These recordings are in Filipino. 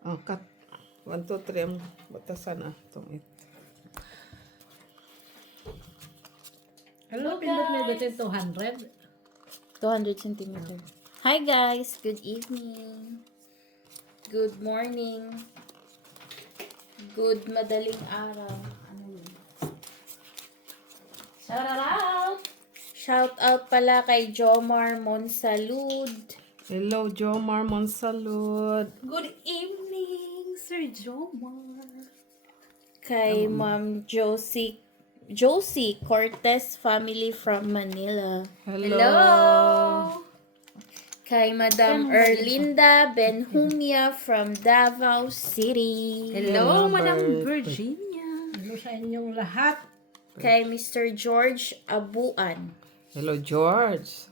Oh, cut. 1, 2, 3 ang batasan itong it. Hello, pindot na ibatin 200. 200 centimeter. Hi guys, good evening. Good morning. Good madaling araw. Ano yun? Shout out! Shout out pala kay Jomar Monsalud. Hello, Jomar Monsalud. Good evening, Sir Jomar. Kay Ma'am Josie Cortez family from Manila. Hello. Kay Madam Erlinda Benhumia from Davao City. Hello, Hello, Madam Bert. Virginia. Hello sa inyong lahat. Kay Mr. George Abuan. Hello, George.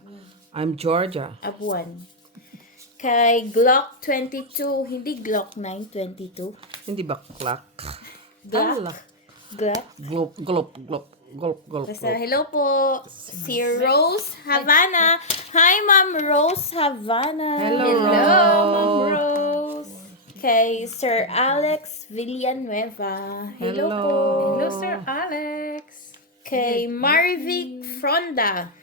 I'm Georgia. Abuan. Kay Glock 22, hindi Glock 922. Hindi ba clock? Glock. Glock. Glop, glop, glop, glop, glop, Basta, glop. hello po. Si Rose Havana. Hi, Ma'am Rose Havana. Hello, Ma'am Rose. Kay Sir Alex Villanueva. Hello Hello. po. Hello, Sir Alex. Kay Marvic Fronda.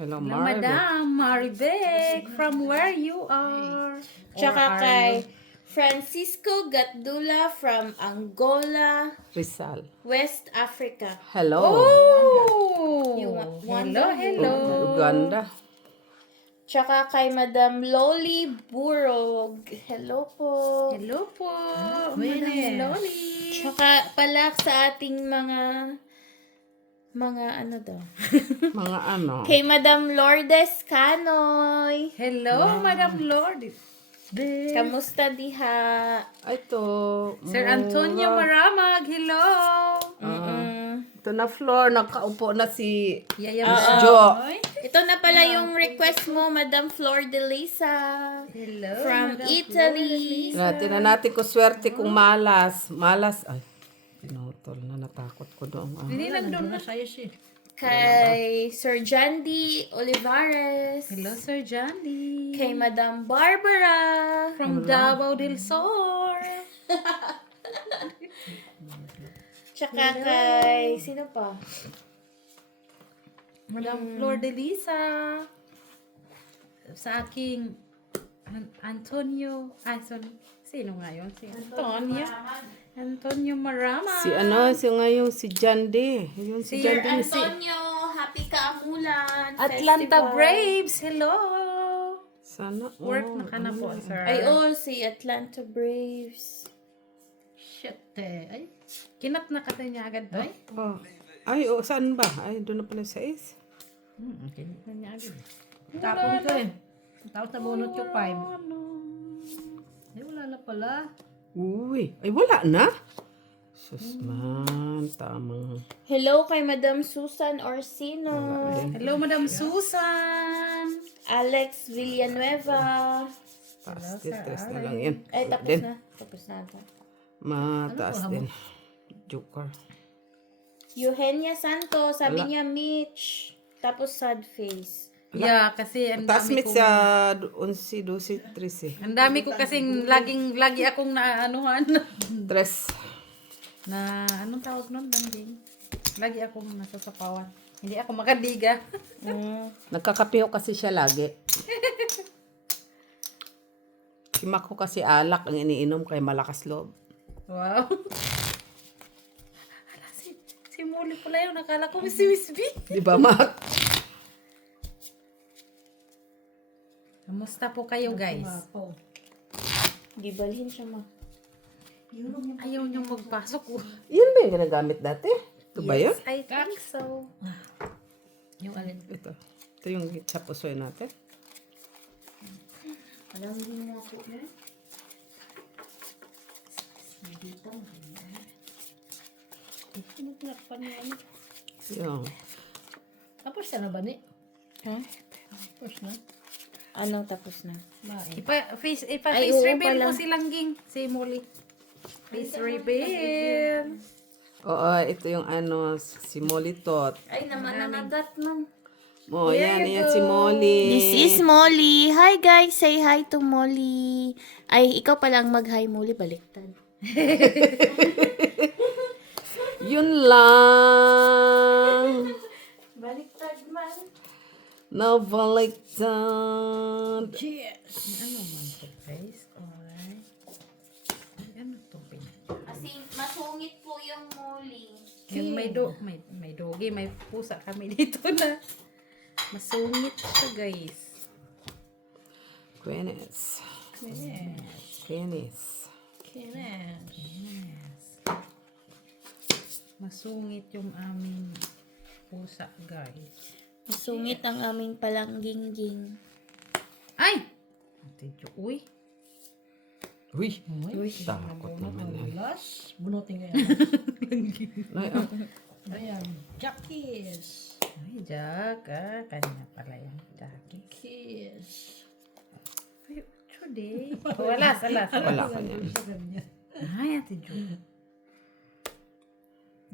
Hello, Hello, Marvin. Madam Maribek, from where you are. Tsaka kay Francisco Gatdula from Angola, Rizal. West Africa. Hello. Oh! You want Hello, hello. Uganda. Tsaka kay Madam Loli Burog. Hello po. Hello po, Madam Loli. Tsaka pala sa ating mga ano daw. Mga ano. Kay Madam Lourdes Canoy. Hello, Madam Lord. Kamusta diha? Ito. Sir Antonio Maramag, hello. Ito na floor. Nakaupo na si Yaya Jo. Maramag. Ito na pala yung request mo, Madam Flor de Lisa. Hello, From Madam Italy. Tingnan natin kung swerte kung malas. Malas. Ay, pinutol na. Natakot ko doon. Hindi nandun na sa'yo siya. Kay Sir Jandy Olivares. Hello, Sir Johnny. Kay Madam Barbara. From Davao del Sur. Tsaka kay, sino pa? Madam Flor de Lisa. Sa aking Antonio. Ay, sorry. Sino nga yun? Si Antonio. Antonio Marama. Si ano, si ngayon, si Jandy. Yun si Sir Jandy. Antonio, Happy Kaamulan Atlanta Festival. Braves. Hello. Sana. Work na ka na po, sir. Ay, oh, si Atlanta Braves. Shit, eh. Ay, kinat na ka niya agad, ay. Oh. Ay, oh, saan ba? Ay, doon na pala sa is. Kinat na niya agad. Tapon ko eh. Tapos nabunot ko 5. Ay, wala na pala. Uy. Ay, wala na. Sus man, tamang. Hello kay Madam Susan Orsino. Hello, Madam Susan. Alex Villanueva. Taas din, tres na lang yan. Ay, Wala tapos din. na. Tapos na ito. Mataas din. Joker. Eugenia Santos, sabi Wala. niya Mitch. Tapos sad face. Yeah, kasi ang Taas dami mit kong... sa 11, 12, 13 eh. Ang dami ko kasing lagi akong naanuhan. Tres. Na, anong tawag nun, Danjing? Lagi akong nasasapawan. Hindi ako makadiga. Nagkakapiho kasi siya lagi. Si Mako kasi alak ang iniinom kay malakas loob. Wow. Hala, si Molly pala yun. Nakala ko si Miss B. Di ba, Mak? Kamusta po kayo, guys? Gibalhin siya ma. Ayaw niyong magpasok. Yan ba yung ginagamit dati? Ito ba yun? I think so. Yung alin. Ito. Ito yung chapusoy natin. Alam din mo ako na. Yung. Tapos na ba ni? Ha? Tapos na. Anong tapos na? Face Ay, oo reveal pala. po si Langging. Si Molly. Face reveal. Oo, ito yung ano, si Molitot. Ay, naman nanagat man. Oh, yan si Molly. This is Molly. Hi guys, say hi to Molly. Ay, ikaw palang mag-hi Molly, baliktad. Yun lang. Baliktad man. Nabaliktad. Cheers! Ano man to, guys? Alright. Ano to, Kasi masungit po yung Molly. yung may dogi, may pusa kami dito na masungit siya, guys. Quenis. Yes. Quenis. Yes. Masungit yung aming pusa, guys. Masungit ang aming palangging-ging. Ay! Ate Jo, uy. Uy, takot naman yan. Last, bunutin ngayon. Ay, Ayan, Jackies. Ay, Jack, kanina pala yung Jackie. Kiss. Ay, Judy. Wala, salas. wala ka niyan. Ay, Ate Jo.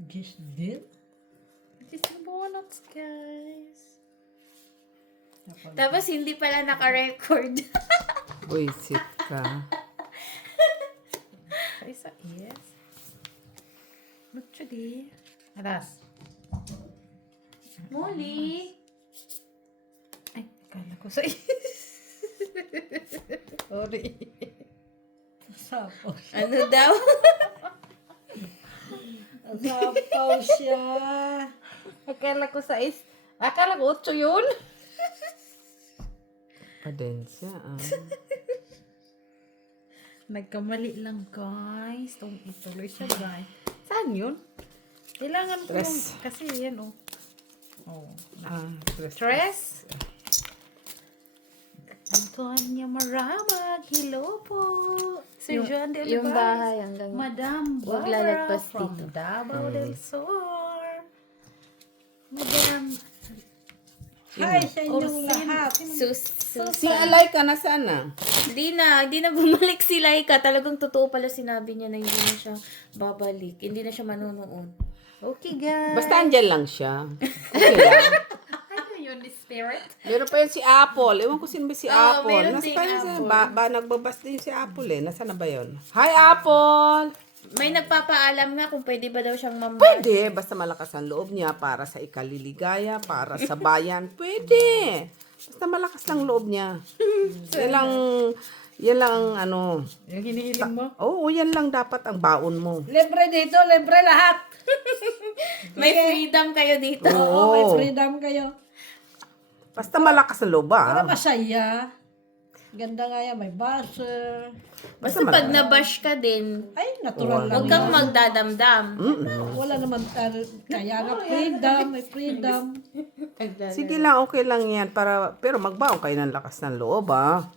Kiss din. It is the donuts, guys. Tapos hindi pala naka-record. Buisit ka. Isa, yes. Look, Judy. Alas. Molly. Ay, akala ko sa Sorry. Sapaw. Ano daw? Sapaw siya. Akala ko sa Akala ko 8 yun. Padensya. Nagkamali lang, guys. Ituloy siya, guys. Saan yun? Kailangan ko yung, Stress. kasi yan, oh. Oh. Stress. Stress? Antonia Maramag, hello po. Sir John de Yung Olivas. bahay hanggang... Madam Huwag Barbara lalagpas from dito. Davao del Sur. Madam, Hi sa inyong lahat. Sus. Si Alaika na sana. Hindi na bumalik si Laika. Talagang totoo pala sinabi niya na hindi na siya babalik. Hindi na siya manunood. okay guys. Basta andyan lang siya. Okay lang. Ano yun, spirit? Meron pa yun si Apple. Ewan ko sino ba si Apple. meron Nasa ding pa yun Apple. nagbabas din si Apple eh. Nasaan na ba yun? Hi Apple! May nagpapaalam nga kung pwede ba daw siyang mamba. Pwede. Basta malakas ang loob niya para sa ikaliligaya, para sa bayan. Pwede. Basta malakas lang loob niya. Yan lang ang ano. Yung hinihiling mo? Oo, yan lang dapat ang baon mo. Libre dito, libre lahat. May freedom kayo dito. Oo, may Oo. freedom kayo. Basta malakas ang loob Para ah. masaya. Ganda nga yan, may buzzer. Basta pag nabash ka din, Ay, natural lang. huwag kang magdadamdam. Wala naman kaya nga freedom, may freedom. Sige lang, okay lang yan. Pero magbaon kayo ng lakas ng loob ah.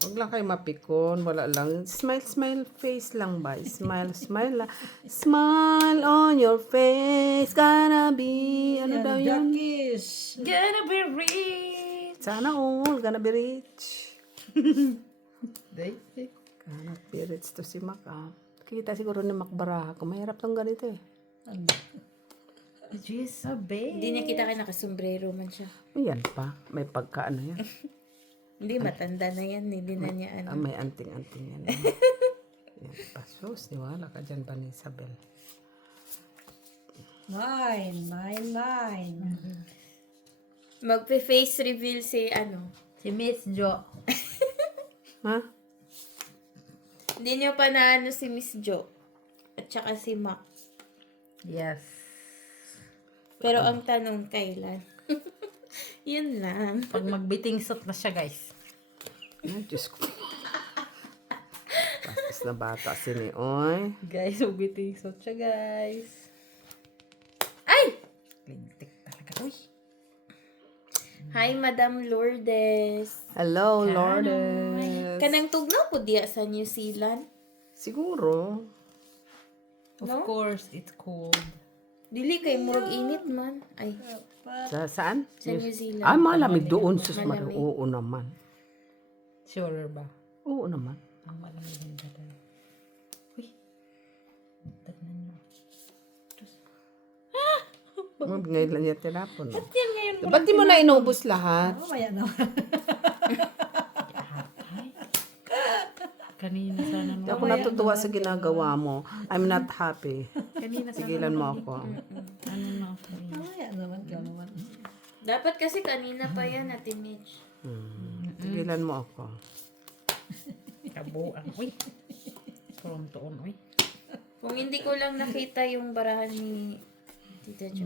Huwag lang kayo mapikon. Wala lang. Smile, smile face lang ba? Smile, smile lang. Smile on your face. Gonna be, ano daw yun? Jackies. Gonna be rich. Sana all. Gonna be rich. Daisy. Gonna be rich to si Mac ah. Kita siguro ni Mac Baraha. Kung mahirap lang ganito eh. Just a babe. Hindi niya kita kayo nakasombrero man siya. Ayan pa. May pagkaano yan. Hindi, matanda na yan. Hindi na niya ano. May anting-anting yan. Yan pa. Sus, niwala ka dyan ba ni Isabel? 9. Magpe-face reveal si ano. Si Miss Jo. Ha? Hindi niyo pa na ano si Miss Jo. At saka si Mac. Yes. Pero ang tanong, kailan? Yun lang. Pag magbiting suit na siya, guys. Ay, Diyos ko. Tapos na bata si Neoy. Guys, magbiting suit siya, guys. Ay! Lintik talaga. Uy. Hi, Madam Lourdes. Hello, Lourdes. Kanang tugnaw po diya sa New Zealand. Siguro. Of No? course, it's cold. Dili kay murag init man. Ay, Saan? sa New Zealand. Ah, malamig doon. Sus, Malamig. oo naman. Sure ba? Oo naman. Ang malamig din ba tayo? Uy. Tignan nyo. Diyos. Ngayon lang niya tinapon. Yan ngayon mo. Ba't di mo na inubos lahat? Mamaya na. Kanina sana Hindi ako natutuwa sa ginagawa mo. I'm not happy. Kanina sana. Tigilan mo ako. Ano na ako. Mamaya naman ka naman. Dapat kasi kanina pa yan, Ate Mitch. Tigilan mo ako. Kabuang. Uy. Prontoon. Uy. Kung hindi ko lang nakita yung barahan ni Tita Jo.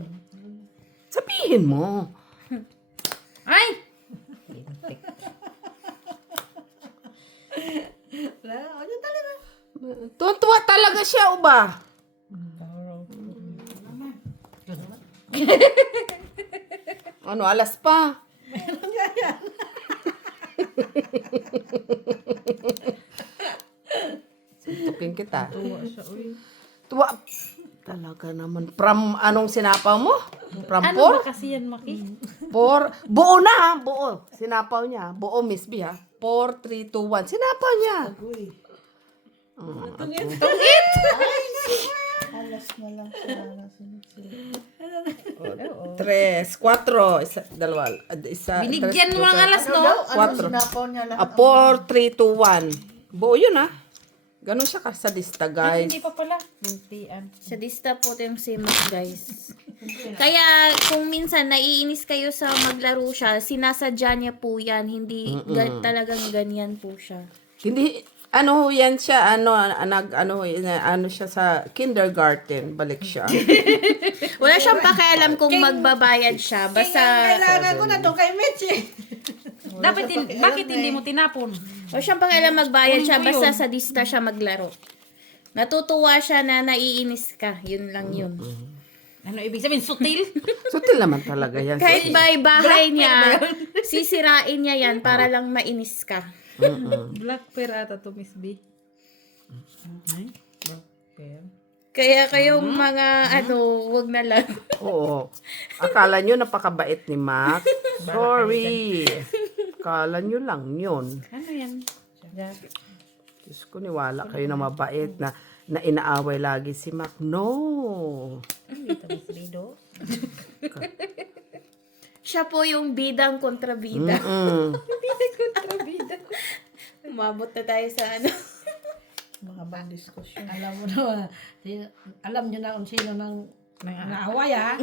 Sabihin mo. Ay! Ano talaga? Tuwa talaga siya, uba. Ano, alas pa. Suntukin kita. Tuwa siya. Uy. Tuwa. Talaga naman. From anong sinapaw mo? From Ano four? ba kasi yan, Maki? Four. Buo na ha. Buo. Sinapaw niya. Buo, Miss B ha. 4, 3, 2, 1. Sinapaw niya. Uy. Alas na lang siya. Tres, 4. Isa, dalawa. Isa, Binigyan tres, mo ng dalawa. alas, no? Ano Quatro. sinapaw niya lahat? 4, 3, 2, 1. Buo yun ha. Ganon siya kasadista, guys. Hindi pa pala. Bintian. Sadista po ito yung Simas, guys. Kaya kung minsan naiinis kayo sa maglaro siya, sinasadya niya po yan. Hindi talagang ganyan po siya. Hindi, ano yan siya, ano siya sa kindergarten, balik siya. Wala siyang pakialam kung magbabayad siya. Basta, Kailangan ko na doon kay Mitch eh. Bakit hindi mo tinapon? wala siyang pakialam magbayad siya. Basta sadista siya maglaro. Natutuwa siya na naiinis ka. Yun lang yun. Ano ibig sabihin? Sutil? Sutil naman talaga yan. Kahit by bahay niya, sisirain niya yan para lang mainis ka. Black pear ata to, Miss B. Ay, black pear. Kaya kayong mga wag na lang. Oo. Akala nyo napakabait ni Mac. Sorry. Akala nyo lang yun. Ano yan? Diyos ko, niwala kayo na mabait na inaaway lagi si Mac. No. Dito, Miss B, do? Siya po yung bidang kontrabida. Umabot na tayo sa Mga bang diskusyon. Alam mo na, alam nyo na kung sino nang naaway ha.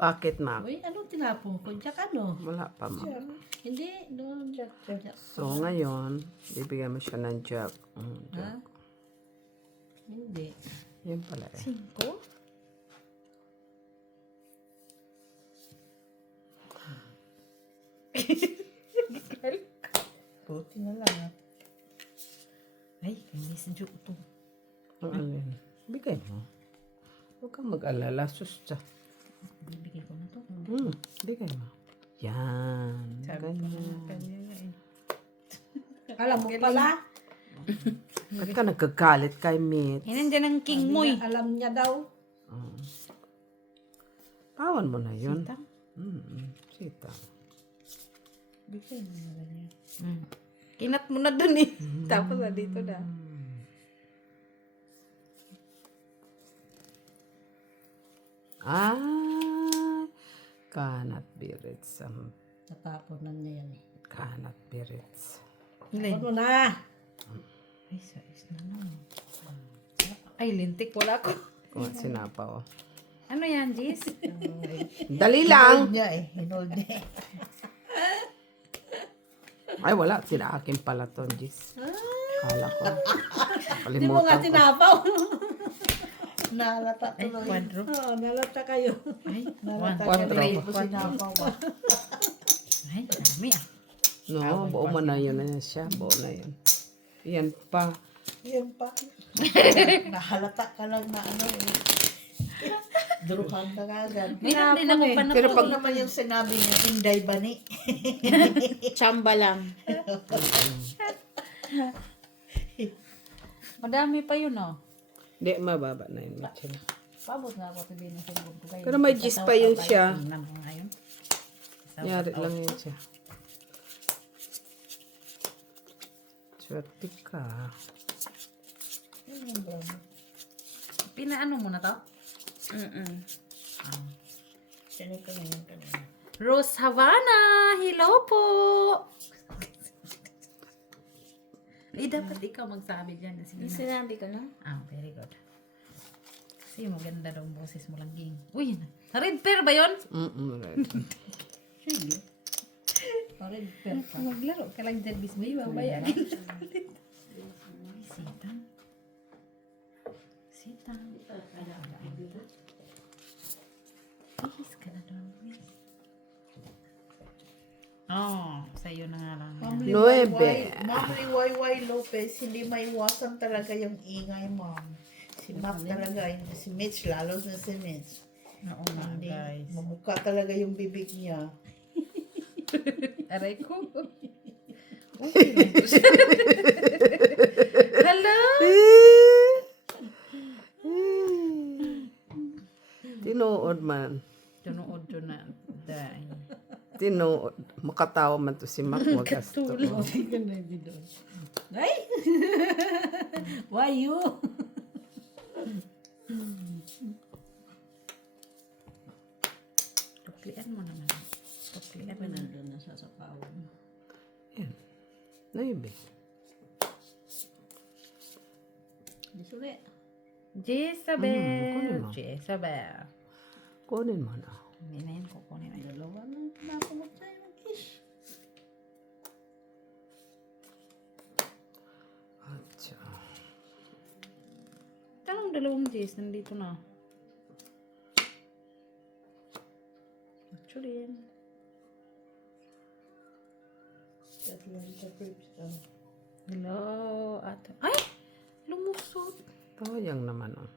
Bakit, Mac? Uy, anong tinapon ko? Diyak ano? Wala pa, Mac. Hindi, doon. Diyak. So, ngayon, bibigyan mo siya ng jack. Ha? Hindi. Yan pala eh. 5? Buti na lang. Ay, Miss Jo to. Ang alin. Bigay mo. Huwag kang mag-alala. Sus, siya. Bibigay ko na to. Bigay mo. Yan. Ganyan. Kanya nga eh. Alam mo pala, Ba't ka nagkagalit kay Mitch? Eh, nandiyan ang king mo eh. alam niya daw. Pawan mo na yun. Sitang? Sita. Bigay mo na lang yan. Kinat mo na dun eh. Tapos na dito na. Cannot be read. Nataponan niya yan eh. Cannot be read. Ano na? Ay, sais na lang. Ay, lintik. Wala ko. Kung sinapaw. Ano yan, Jis? Dali lang. Hinold niya eh. Hinold niya eh. Ay, wala. Sila akin pala to, Jis. Kala ko. Hindi mo nga Kalimutan ko. tinapaw. Nalata Ay, tuloy. quadro. Oo, nalata kayo. Ay, Nalata Quadro. ka rin po sinapaw ah. Ay, dami ah. No, buo mo na yun na siya. Buo na yun. Yan pa. Yan pa. Nahalata ka lang na ano eh. Druhan ka agad. Mayroon din ako pa na Pero Pero pag- pag naman yung sinabi niya, Inday Bani. Chamba lang. Madami pa yun oh. Hindi, mababa na yun. Mitchell. Pabot na ako sabihin ng singkong ko kayo. Pero may gist pa yun siya. Tingnan mo ngayon. Nyari lang yun siya. Swerte ka. Pinaano mo na to? Yan ka na, yan ka na. Rose Havana, hello po! dapat ikaw magsabi dyan. Sinabi ko na. Very good. Kasi maganda daw ang boses mo lang, Ging. Uy, red pear ba yun? Red. Sige. Red pear ka. Maglaro ka lang dyan, Bismay. Babaya. Sitang. Sitang. Ihis ka na doon. Sa'yo na nga lang. Ma'am Nuebe. Liwayway Lopez, hindi maiwasan talaga yung ingay, ma'am. Si Mac talaga, hindi si Mitch, lalo na si Mitch. Oo nga, Hindi, guys. mamukha talaga yung bibig niya. Aray ko. Okay lang to siya. Hello? Tinuod man. Tunood to na. Dahil. Tinuod. Makatawa man to si Mac. Wagas to. Sige na, hindi doon. Ay! Why you? Tuklian mo naman. Tuklian mo na. Nandun na sa sapawan. Nuebe. Disuli. Jezabel. kunin mo. Jezabel. Kunin mo na. Hindi na yan. Kukunin na yan. Dalawa na nakamot tayo ng kiss. Atsa. Tanong dalawang J's. Nandito na. Actually, yan. Shut lang sa cribs. Hello, ate. Ay! Lumusot. Tawayang naman oh.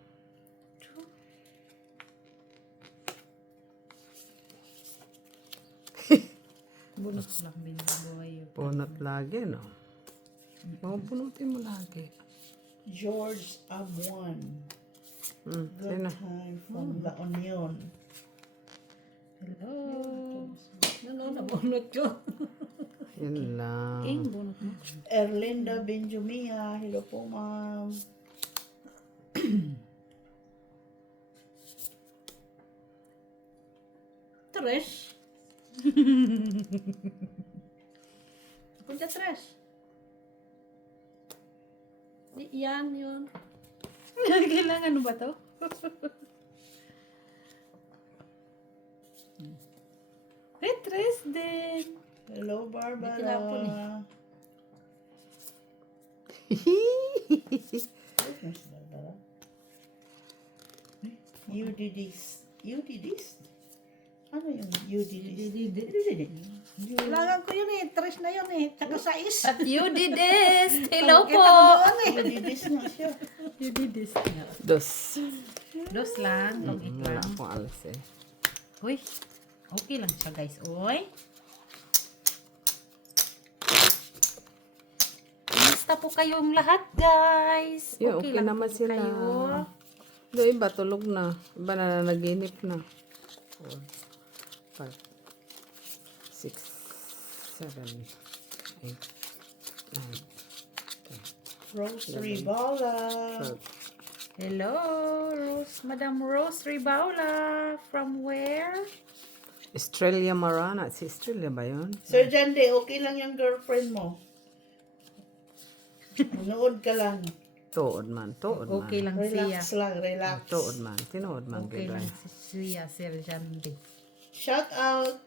Bunot lang din sa buhay yun. Punot lagi no. Mga punutin mo lagi. George Abuan. Good Sino? time from La Union. Hello. Nabunot ko. Yun lang. King, bunot mo. Erlinda Benjumia. Hello po, ma'am. Tres. Punta tres. Yan yun. Kailangan ba to? Petres din. Hello, Barbara. tinapon Miss Barbara. You did this. You did this? Ano yung you did this? Kailangan ko yun eh. Tres na yun eh. Tsaka sais. At you did this. Hello po. You did this nga siya. You did this. Dos. Dos lang. Long-it Wala lang. akong alas eh. Uy. Okay lang siya, guys. Uy. Kamusta po kayong lahat, guys? Yeah, okay lang naman po sila. kayo. Do iba tulog na. Iba na nanaginip na. 4, 5, 6, 7, 8, 9, Rose Ribala. 12. Hello, Rose. Madam Rose Ribaula. From where? Estrella Marana. Si Estrella ba yun? Sir Jande, okay lang yung girlfriend mo. Manood ka lang. Tuod man. Tuod man. Okay lang siya. Relax lang, relax. Tuod man. Tinuod man. Okay Gilay. lang siya, Sir Jandi. Shout out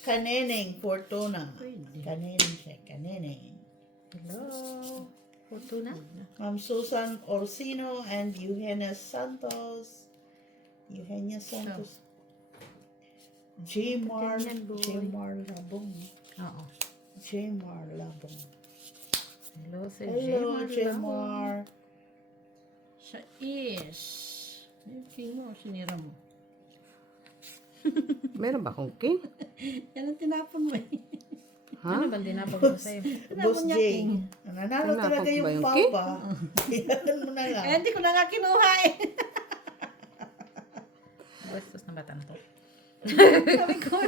Kaneneng Fortuna. Kaneneng siya, Kaneneng. Hello. Fortuna. Ma'am Susan Orsino and Eugenia Santos. Eugenia Santos. J-Mar Ganyan, boy. Labong. Oo. J-Mar Labong. Hello, Sir Hello, Jemar. J-Mar. Siya is. Yung king mo, sinira mo. Meron ba akong king? Yan ang tinapon mo eh. Ha? Ano ba dinapag mo sa'yo? Boss niya, J. King. Nanalo Tinapok talaga ba yung yung papa. Iyan mo na lang. Eh, hindi ko na nga kinuha eh. Bastos na batang to. Sabi ko,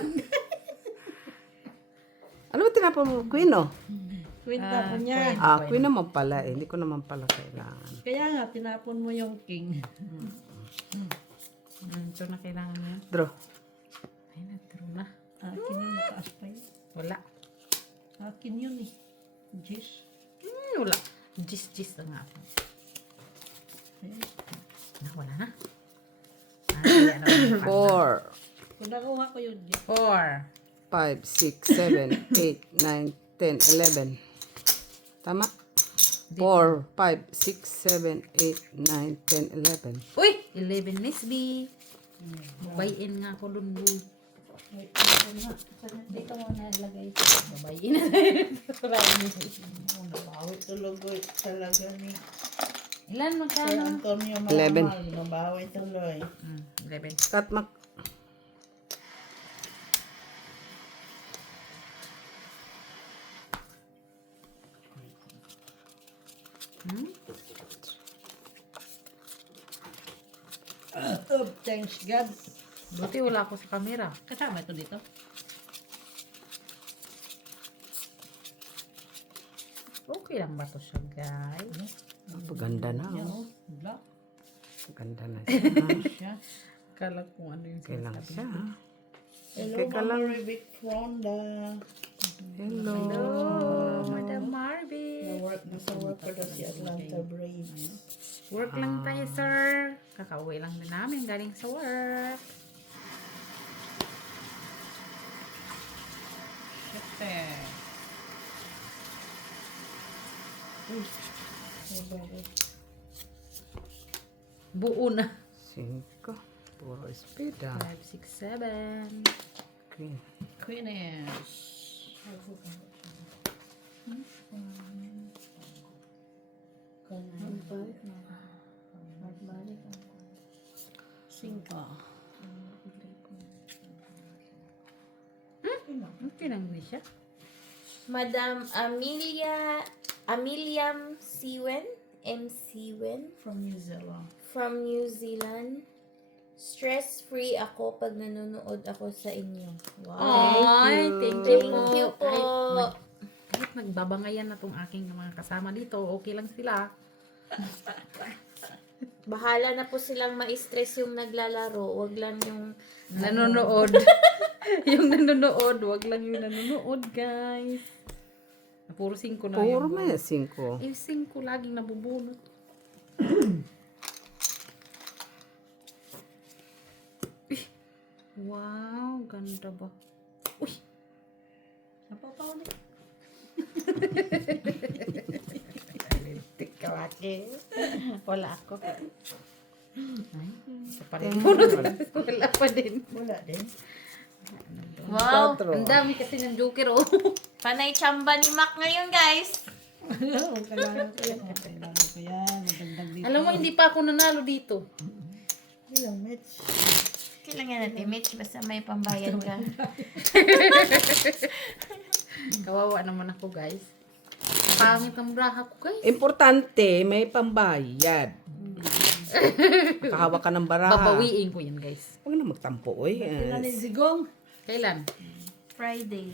Ano ba tinapon mo? Queen oh? kwenta po niya. Queen naman pala eh. Hindi ko naman pala kailangan. Kaya nga, tinapon mo yung king. Ito na kailangan niya. Draw. Ay, nagturo na. Akin yun, mataas pa yun. Wala. Akin yun eh. Jis. Wala. Gis na nga ako. Wala na. Kaya naman yung 4, Kung nakuha ko yun, Jis. 4. 5, 6, 7, 8, 9, 10, 11. Tama? 4, 5, 6, 7, 8, 9, 10, 11. Uy! 11 Nisby. Babayin nga ako dun, boy. Wait, ito nga. Dito mo na ilagay ito. Babayin na. Nabawi tuloy talaga ni Ilan Sir magkano? Antonio 11. Malamag. Nabawi tuloy. 11. Cut mak. Oh, thanks God. Buti wala ako sa camera. Kasama ito dito. Okay lang ba to siya, guys? Paganda na. Oh. Black. Paganda na siya. Siya. Kala ko ano yung Okay lang sinasabi. siya. ha? Hello, Teka lang. Mama Ribic Fronda. Hello. Oh, Madam Marvin. Nasa work pa daw si Atlanta Braves. Work lang tayo, sir. Kakauwi lang din namin galing sa work. Siyete. Buo na. 5. Puro espida. 5, 6, 7. Okay. Queeness. Cinco. Okay lang din siya. Madam Amiliam Siwen, M. Siwen, From New Zealand. from New Zealand. Stress-free ako pag nanonood ako sa inyo. Wow. Ay, thank Thank you po. Kahit nagbabangayan na tong aking mga kasama dito, okay lang sila. Bahala na po silang ma-stress yung naglalaro. Wag lang yung Nanonood. Yung nanonood, wag lang yung nanonood, guys. Puro 5 na Puro yun. may 5. Eh, 5 laging nabubunot. Eh, wow, ganda ba? Uy, Napapaw na. tik ka laki. Wala ako. Ay, isa pa rin. Wala pa din. Wala din. wow. Ang dami kasi ng joker, oh. Panay chamba ni Mac ngayon, guys. Kailangan ko yan. Kailangan ko yan. Magandang dito. Alam mo, hindi pa ako nanalo dito. Ilang Mitch? Kailangan natin, Mitch, basta may pambayad ka. Kawawa naman ako, guys. Pangit ang braha ko, guys. Importante, may pambayad. Makahawak ka ng baraha. Babawiin ko yan, guys. Huwag na magtampo, oy. Kailan ni Zigong? Kailan? Friday.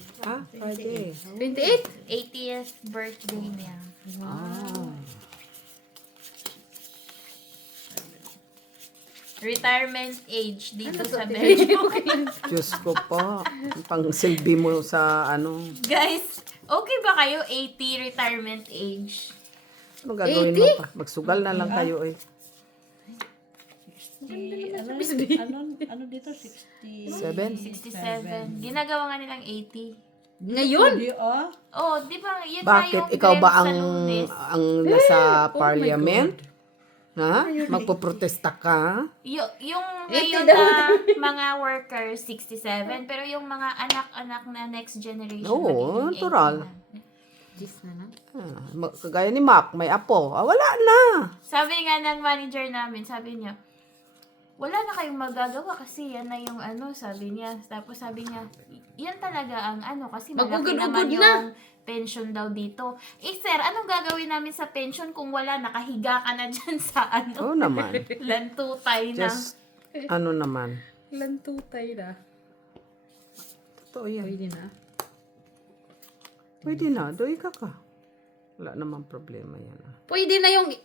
Friday. 28? 80th birthday niya. Retirement age dito sa Belgium. Diyos ko po. Pang silbi mo sa ano. Guys, okay ba kayo 80 retirement age? Ano gagawin mo pa? Magsugal na lang kayo, eh. Ano dito? 60. 67. Ginagawa nga nilang 80. Ngayon? Hindi ah. Oh, di ba? Yun na yung Bakit? Ikaw ba grave ang sa Lunes. nasa Oh parliament? Ha? Magpoprotesta ka? Yung ngayon na mga workers, 67. Pero yung mga anak-anak na next generation, Oo, magiging 80 natural. na. Gis na lang. Kagaya ni Mac, may apo. Wala na. Sabi nga ng manager namin, sabi niya, wala na kayong magagawa kasi yan na yung ano, sabi niya. Tapos sabi niya, yan talaga ang ano, kasi malaki Mag-ugod-ugod naman na. yung pension daw dito. Eh sir, anong gagawin namin sa pension kung wala, nakahiga ka na dyan sa ano, Oo naman. lantutay na. Just, ano naman. Lantutay na. Totoo yan. Pwede na. Pwede na. Doy ka ka. Wala namang problema yan. Pwede na yung 80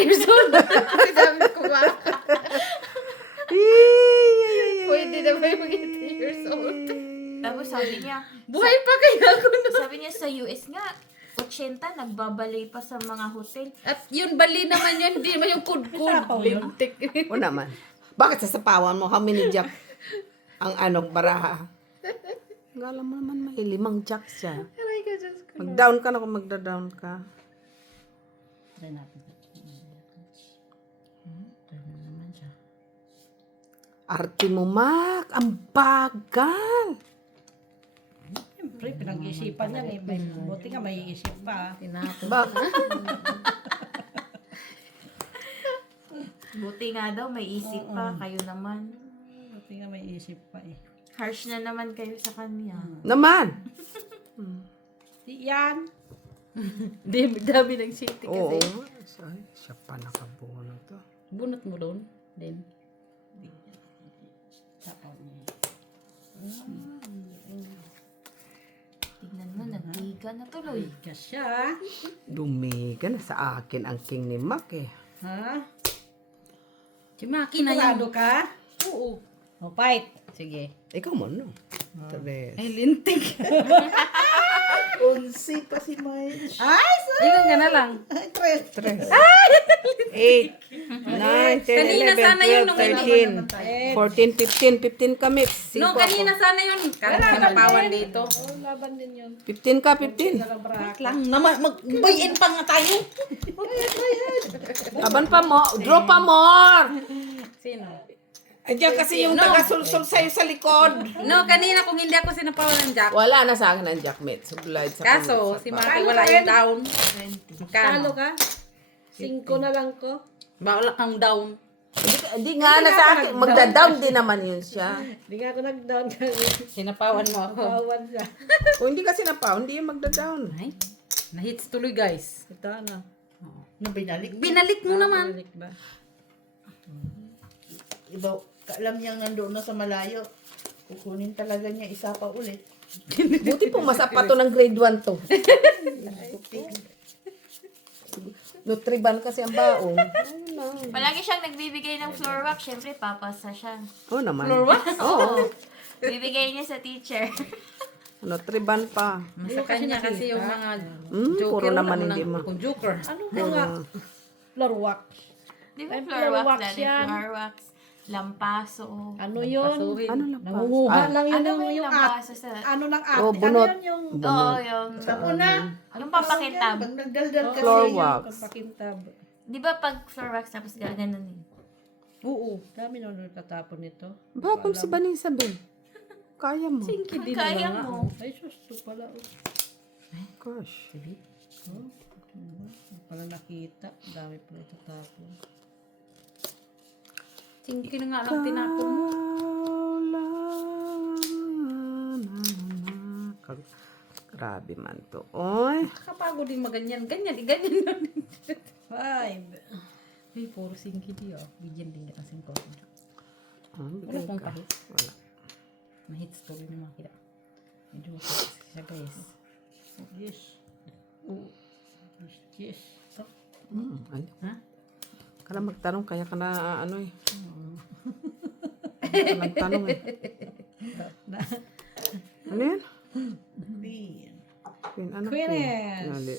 years old. Sabi ko ba? Pwede na ba yung 80 years years old. Tapos sabi niya, Buhay pa kaya ako no? sabi niya sa US nga, 80 nagbabalay pa sa mga hotel. At yun, bali naman yun. Hindi naman yung kud-kud. Lintik. O naman. Bakit sasapawan mo? How many jack ang anong baraha? Gala mo naman may 5 jack siya. Aray ka, Diyos ko. Mag-down ka na kung magda-down ka. Try natin. Try na naman siya. Arte mo, Mac. Ang bagal. Siyempre, pinag-isipan yan eh. Buti nga may isip pa. Tinapon. Bakit? Buti nga daw, may isip pa. Kayo naman. Buti nga may isip pa eh. Harsh na naman kayo sa kanya. Naman. Di yan. Dami ng city Oo. kasi. Ay, siya pa nakabuo na to. Bunot mo doon. Then. Tapaw niya. Tignan mo, nagtiga na tuloy. Ka siya. Dumiga na sa akin ang king ni Mac eh. Ha? Si Maki na yan. Sigurado ka? Oo. O, fight. Sige. Ikaw mo, no? Tres. Ay, lintik. 11 pa si Miles. Ay, Ingat ka na lang. tres. Tres. 8, 9, 10, Kanina 11, sana yun 12, nung hindi. 13, 14, 15 kami. No, kanina sana yun. Kahit pinapawan dito. Oh, laban din yun. 15 ka, 15. Wait Lang naman, mag-buy-in pa nga tayo. Laban pa mo. Draw pa more. Sino? Andiyan kasi yung taga-sulsul sa'yo sa likod. No, kanina kung hindi ako sinapawan ng Jack. Wala na sa akin ang jackmate. Sublide sa Kaso, si Maki wala yung down. Magkano? Talo ka? 5 na lang ko. Wala kang down. Hindi nga na sa akin. Magda-down din naman yun siya. Hindi nga ako nag-down kasi. Sinapawan mo ako. Kawan siya. Kung hindi kasi napaw, hindi yung magda-down. Ay, na-hits tuloy guys. Ito ano? Na binalik. Binalik mo naman. Balik ba? Iba, alam niyang nandoon na sa malayo. Kukunin talaga niya isa pa ulit. Buti po masapato ng grade 1 to. Nutriban kasi ang baon. Ayun lang. Palagi siyang nagbibigay ng floor wax. Siyempre, papasa siya. Oo naman. Floor wax? Oo. Bibigay niya sa teacher. Nutriban pa. Sa kanya kasi yung mga puro naman ano hindi ng- Kung joker. Ano nga? Floor wax. Di ba Ay, floor floor wax? wax Dati yan. floor wax. Lampaso. Ano yun? Pasuhin. Ano lang pa? Nangunguha lang yun Ano ba yung yung at. lampaso sa... Ano ng ate? Oh, bunot. Ano yun yung... Oo, yung... Tapos na. Yung papakintab. Pag nagdaldal kasi Floor yun. wax. Pagpakintab. Di ba pag floor wax tapos gaganon yun? Oo. Dami na nagtatapon nito. Baka kung si Vanessa Ben. Kaya mo. Hindi Kaya na nga, mo. oh. Ay, sus. Ito pala. Oh. Gosh. Oh. Hindi pala nakita. Dami pala tatapon. Singki na nga lang tinapon mo. Grabe man to. Oy. Kapagod din maganyan. Ganyan, ganyan na din. 5. Ay, puro singki di oh. Bigyan din kita singko. Ah, Wala bigay pong ka. kahit. Wala. Na-hits tuloy ni Maki. Medyo mataas siya guys. Yes. Oo. Yes. Ito. Ay. Ha? Kala magtanong kaya ka na ano eh. Kaya ka nagtanong eh. Ano yan? Queen. Queen, ano? Queen.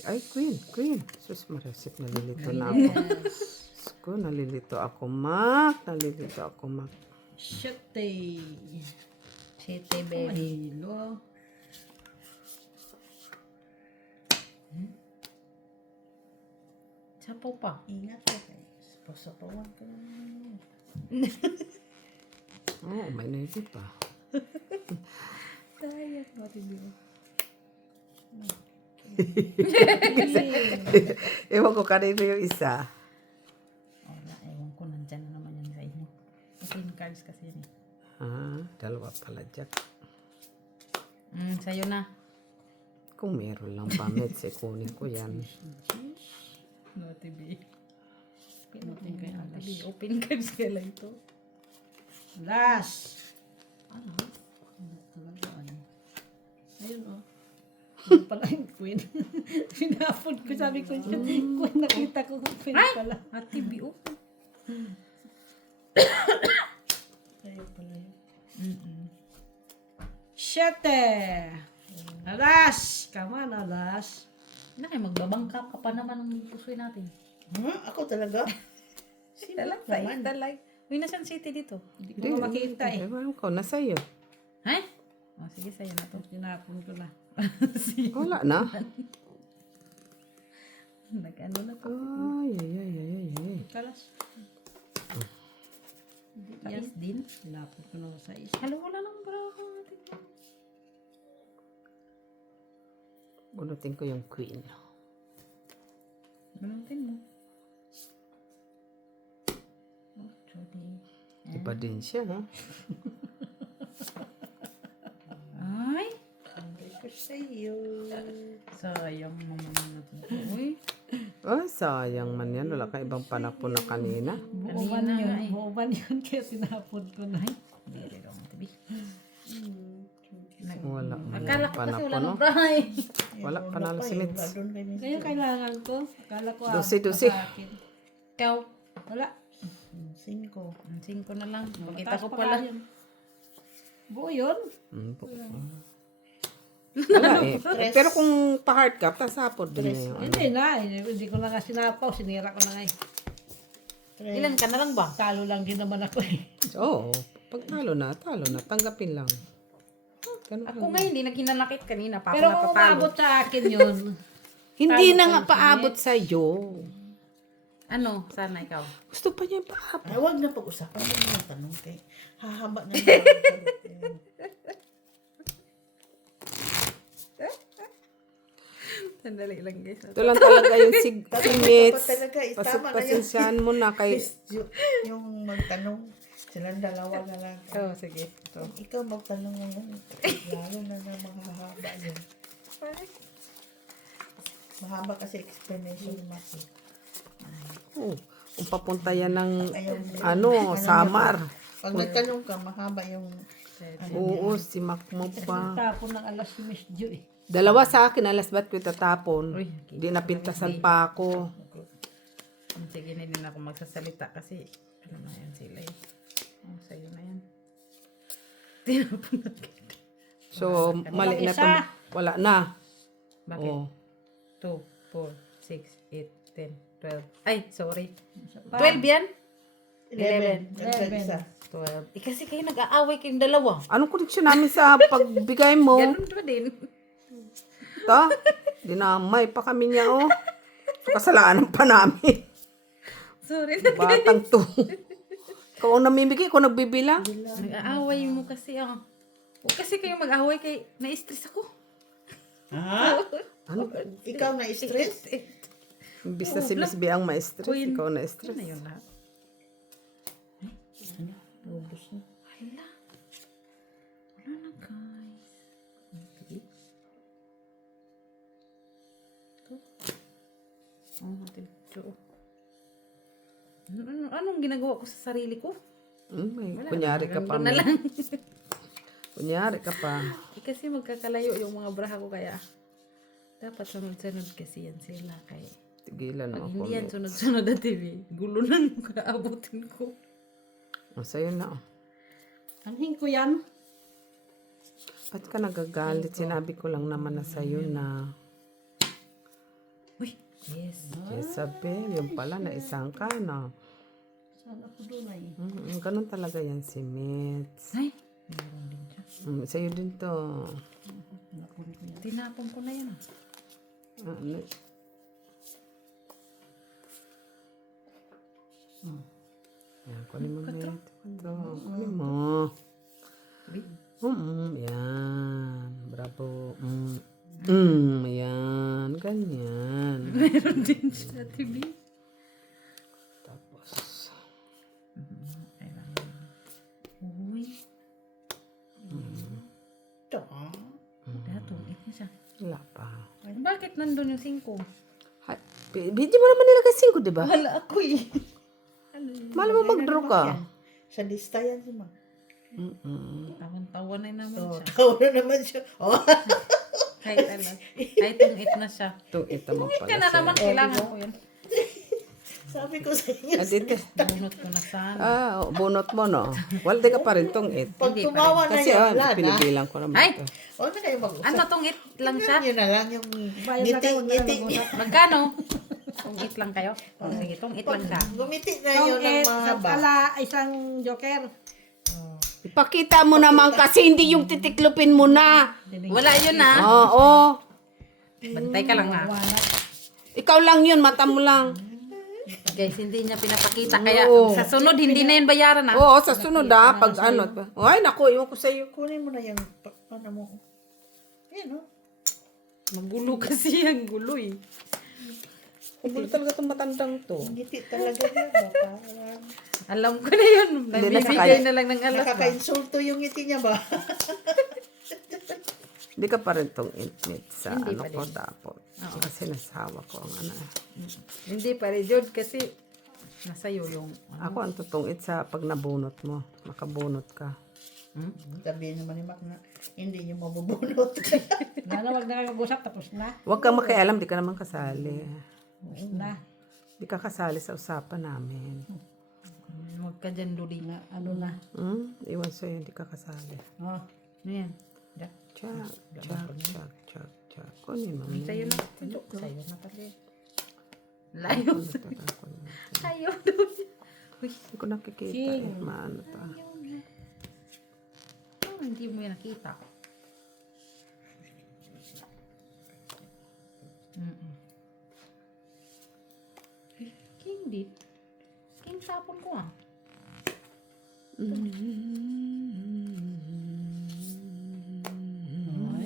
Ay, Queen. Queen. Sus, maresip. Nalilito na ako. Sus ko, nalilito ako, Mac. Nalilito ako, Mac. Shete. City baby. Mahilo. Sapaw pa. Ingat ka kayo. Pasapawan ka naman. Oo, may naisip pa. Sayang. Mati di mo. Ewan ko kanino yung isa. Wala, ewan ko. Nandyan na naman yan sa inyo. Open cards kasi yan eh. Ah, dalawa pala, Jack. Sa'yo na. Kung meron lang pamits, kunin ko yan. No, TV. Open kayo. Open cards kaya lang ito. Last. Ano? Talaga ano. Ayun oh. Ano pala yung queen? Sinapon ko. Sabi ko, queen nakita ko queen pala. At TV, oh. Ayun pala yun. 7. Alas! Come on, alas. Na kayo, magbabangka ka pa naman ng pusoy natin. Ako talaga? Talag, naman? talag. Uy, nasan city dito? Hindi ko na makita eh. Ewan ko, nasa iyo. Ha? Oh, sige, sa'yo na to. Tinapon ko na. Wala na. Nag-ano na to. Ay. Kalas. Yes din. Tinapon ko na sa isa. Halo, wala nang braho natin. Bunutin ko yung queen. Banutin mo. Oh, Jody. Iba din siya, ha? Ay! Sabi ko sa'yo. Sayang naman natin. Uy. Ay, sayang man yan. Wala ka ibang panapon na kanina. Buuman Kanina yun. nga eh. Buuman yun kaya tinapon ko na. Hindi rin ako matabi. Wala. Akala ko kasi wala Panapon, no? nang brahay. Wala, panalo si Mitz. Ngayon kailangan ko. Akala ko Dosi. sa akin. Ikaw. Wala. 5. 5 na lang. Pakita Taas ko pa pala. kaya. Buo yun. Wala eh. Pero kung pa-hard cap, tasapod din na yun. Hindi na. Hindi ko na nga sinapaw. Sinira ko na nga eh. Ilan ka na lang ba? Talo lang din naman ako eh. Oo. Pag talo na. Tanggapin lang. Ganun Ako nga hindi naghinanakit kanina. Pa ako Pero kung napapalo. umabot sa akin yun, Hindi na nga paabot sa'yo. Ano? Sana ikaw? Gusto pa niya paabot. Ay, huwag na pag-usapan mo yung tanong kay. Hahaba na naman. Sandali lang guys. Ito lang talaga yung sigmits. talaga, tama na yun. Pasensyahan mo na kay... Yung magtanong, silang dalawa na lang. Oh, sige. Ito. Ikaw magtanong ngayon. Lalo na mahahaba yun. Mahaba kasi explanation ni Maki. Oh, kung papunta yan ng Ayaw, Samar. Pag nagtanong ka, mahaba yung... Oo, si Makmo pa. tapon ng alas si Miss Jo eh. Dalawa sa akin, alas ba't ko itatapon? Uy, Di napintasan pa ako. sige na din ako magsasalita kasi ano na yan sila eh. Oh, sa'yo na yan. Tinapon na kita. So, mali na to. Wala na. Bakit? Oh. 2, 4, 6, 8, 10, 12. Ay, sorry. 12 yan? 11. 12. Eh kasi kayo nag-aaway kayong dalawa. Anong connection namin sa pagbigay mo? Ganun pa din. Ta? Dinamay pa kami niya, oh. So, kasalanan pa namin. Sorry. Batang to. Ikaw ang namimigay, ikaw nagbibilang. Nag-aaway mo kasi ah. O kasi kayo mag-aaway kay na-stress ako. Ha? Ano? Ikaw na stress? Imbis na si Miss B ang ma-stress, Queen. ikaw na-stress. Ano yun lahat? Ubus na. Hala. Wala na guys. Okay. Ito. Oh, natin. Ito. Anong ginagawa ko sa sarili ko? Kunyari ka pa. Ganun na lang. Kunyari ka pa. Eh, kasi magkakalayo yung mga braha ko kaya dapat sunod-sunod kasi yan sila kaya Tigilan pag mo ako. hindi yan sunod-sunod na TV, gulo nang kaabutin ko. O, sa'yo na. Anhin ko yan. Ba't ka nagagalit? Sinabi ko lang naman na sa'yo na. Uy, yes. Jezabel, yung pala na isang ka na. Saan ako doon ay? Ganun talaga yan si Mitz. Ay, meron din siya. Sa'yo din to. Tinapon ko na yan. Ano? Yan, kunin mo Mitz. Kunin mo. Yan. Bravo. Yan. Ganyan. Meron din siya, TV. Tapos. Uy, Ito. dato, ito siya. Wala pa. Bakit nandun yung 5? Video mo naman nilagay 5, di ba? Wala ako eh. Mahal mo mag-draw ka. Sa lista yan si Ma. Tawan-tawa na naman So, siya. tawa na naman siya. Oh. Kahit ano. Kahit itong 8 na siya. Ito mo Ito pala na sa'yo. naman, kailangan ko yun. Sabi ko sa inyo, Adito. Bunot ko na sana. Bunot mo, no? Wala, di ka pa rin tungit. pag tumawa na Kasi, yan, wala na. pinigilan ko naman Ay! ito. Huwag na kayo mag-usap. Ano, tungit lang siya? Yun na lang yung Bayad na kayo, huwag na ngiti. mag-usap. Magkano? Tungit lang kayo? O, sige, tungit lang siya. Gumiti na Tong yun ng it, mahaba. isang joker. Ipakita mo naman kasi hindi yung titiklupin mo na. Wala yun na. Oo. Bantay ka lang na. Ikaw lang yun, mata mo lang. Guys, hindi niya pinapakita. Kaya Oo. sa sunod, hindi na yun bayaran na. Oo, sa sunod pag ano. Ay, naku, iwan ko sa'yo. Kunin mo na yung, ano mo. Yan, oh. Magulo kasi ang gulo eh. Gulo talaga itong matandang to. Ngiti talaga yan. Baka, Alam ko na yun. Nagbibigay na lang ng alas ba? nakaka-insulto yung ngiti niya ba? Hindi ka pa rin itong intimate sa Hindi ano pa ko din. dapat. Kasi nasawa ko ang ano. Hindi pa rin yun kasi nasa iyo yung Ako ang tutungit sa pag nabunot mo. Makabunot ka. Sabihin naman ni Mac na hindi niyo mabubunot. Lalo, wag na kayo mag-usap, tapos na. Huwag kang makialam, di ka naman kasali. Tapos na. Di ka kasali sa usapan namin. Huwag ka dyan, Luli. Na, ano na. Iwan sa'yo, di ka kasali. Oh. Ano yan? Chak, chak, chak, chak, chak. Kunin mo. Sa'yo na. Sa'yo na pala eh. Layo. Tatakon mo. Ayaw doon. Hindi ko nakikita eh. Maano ta. Oh, hindi mo yan nakita. King dit. King tapon ko ah.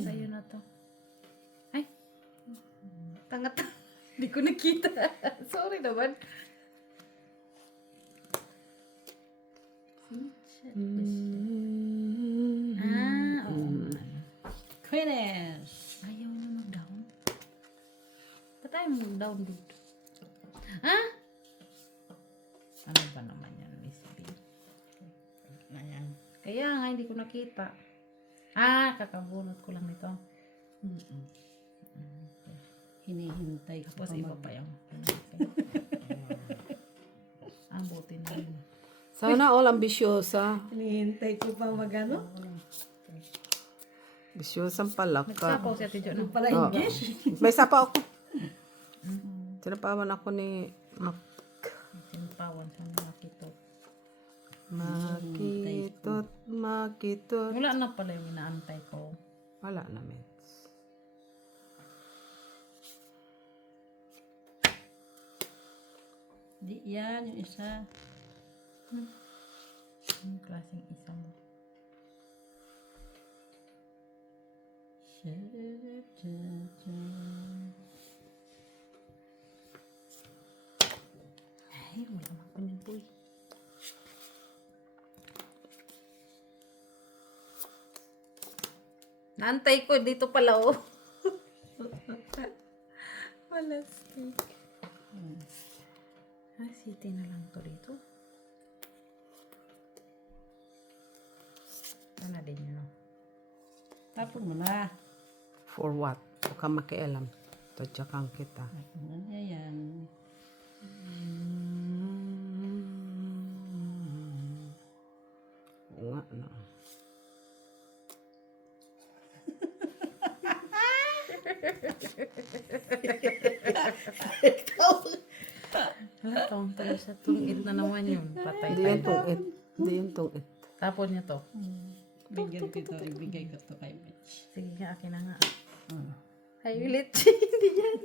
Sa'yo na to. Ay. Tangat. Hindi ko nakita. Sorry naman. Oo. Queens. Ayaw na mag-down. Ba't tayo mag-down dito? Ha? Ano ba naman yan, Miss B? Ayan. Kaya nga, hindi ko nakita. Kakabunot ko lang nito. Hinihintay ko Tapos pa iba pa yung buti na yun. Sana all ambisyosa. Hinihintay ko pa magano. Ambisyosang palaka. Nagsapaw si Ate Jo, no? Pala Oo. English. May sapa ako. Sinapawan ako ni Sinapawan sa mga kito. Makitot. Wala na pala yung inaantay ko. Wala namin. Di yan, yung isa. Yung klaseng isa mo. Ay, wala naman ko niyan po eh. Naantay ko dito pala oh. Wala stick. City na lang to dito. Ano din yun oh. Tapon mo na. For what? Huwag kang makialam. Tadyakang kita. Ano na yan? Oo nga, no. Wala tong tayo sa tungit na naman yun. Patay Hindi yan tungit. Hindi yan tungit. Tapon niya to. Bigyan ko ito. Ibigay ko ito kay Mitch. Sige nga, akin na nga. Ah. Ay, ulit. Hindi yan.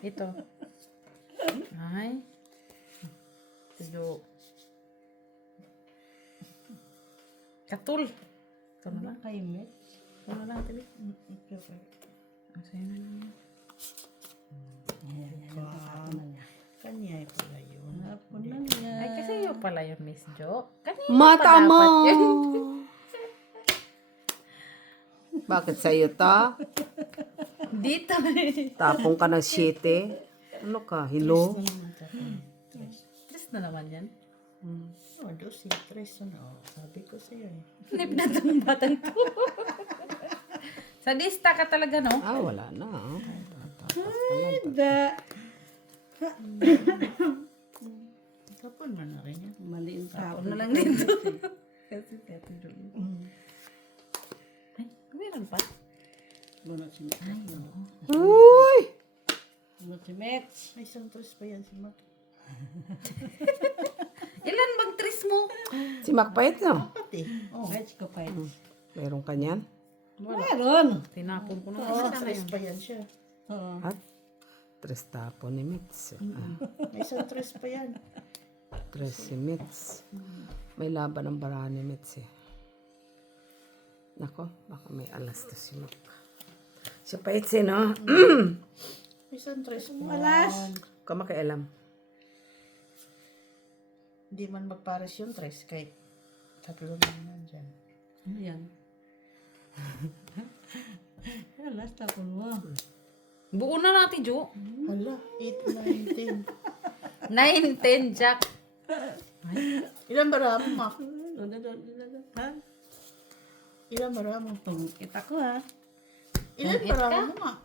Ito. Ay. Sige. Katul. Ito na lang. Kay Mitch. Ito na lang, tili. Ang sa'yo na lang yan. Ayan, yan. Tapon na niya. Kanya pala yun. Tapon na niya. Ay, kasi yun pala yun, Miss Jo. Kanina Mata pa mo! dapat yun. Bakit sa'yo ta? Dito. Tapong ka ng shite. Ano ka? Hilo? Tres na naman yan. Oh, dos, tres na. Sabi ko sa'yo eh. Nip na itong batang to. Sadista ka talaga, no? Wala na. Da. Tapon mo na rin yan. Maliin Tapon tapon. na lang dito. Kasi Tete Julie. Ay, meron pa. Bunot si Mitch. Ay, oo. Uy! Bunot si Mitch. May isang tres pa yan si Mac. Ilan bang tris mo? Si Macpait, no? Pati. Oh. Mitch ko pa. Meron ka niyan? Meron. Tinapon ko na. Oo, Isa na tres yun. pa yan siya. Oo. At tres tapo ni Mitz. May isang tres pa yan. Tres si Mitz. May laban ng bara ni Mitz eh. Nako, baka may alas to si Mac. Si Paitsi, no? May isang tres pa. Alas. Kamakialam. Hindi man magpares yung tres kahit tatlo naman dyan. Ano yan? Alas tapon mo. Buo na natin, Jo. Hala, 8, 9, 10. 9, 10, Jack. Ilan bara mo, Mac? Ha? Ilan bara mo? Kita ko ha. Ilan bara mo, Mac?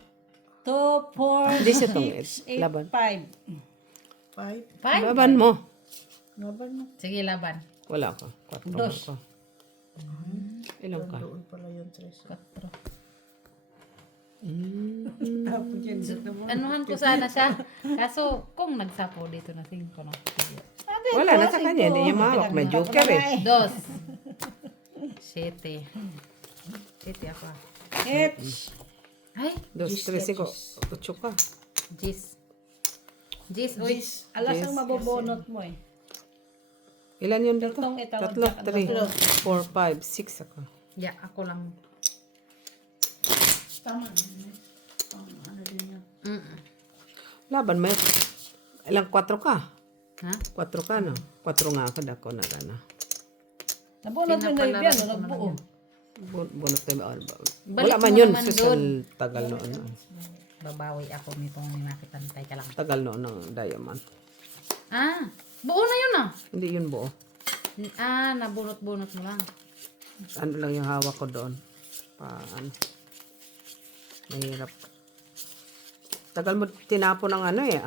2, 4, Hindi siya tong 6, 8, laban. 5. 5. 5. Laban mo. Laban mo. Sige, laban. Wala ka. 4 Dos. ka. Ilang ka? Doon pala yung tres. 4. Tapon yan. Anuhan ko sana siya. Kaso, kung nagsapo dito na 5 na. Wala na sa kanya. Hindi niya mahawak. May joker eh. 2. 7. 7 ako. Mitch. Ay, 2, 3, 5. 8 ka. Jis. Jis, uy. Alas ang mabobonot mo eh. Ilan yun dito? Itong itawag 3, sa 4, 5, 6 ako. Yeah, ako lang. Tama. Ano din yan? Laban mo. Ilang 4 ka? Ha? 4 ka, no? 4 nga ka. Dako na ka na. Nabunot mo na yun yan. Nagbuo. Bunot tayo. Balik Wala man mo yun. naman Susal tagal noon. Babawi ako nitong nakitantay ka lang. Tagal noon ng diamond. Ah, buo na yun ah. Hindi yun buo. Ah, nabunot-bunot mo lang. Ano lang yung hawak ko doon. Ano. Mahirap. Tagal mo tinapon ng ano eh.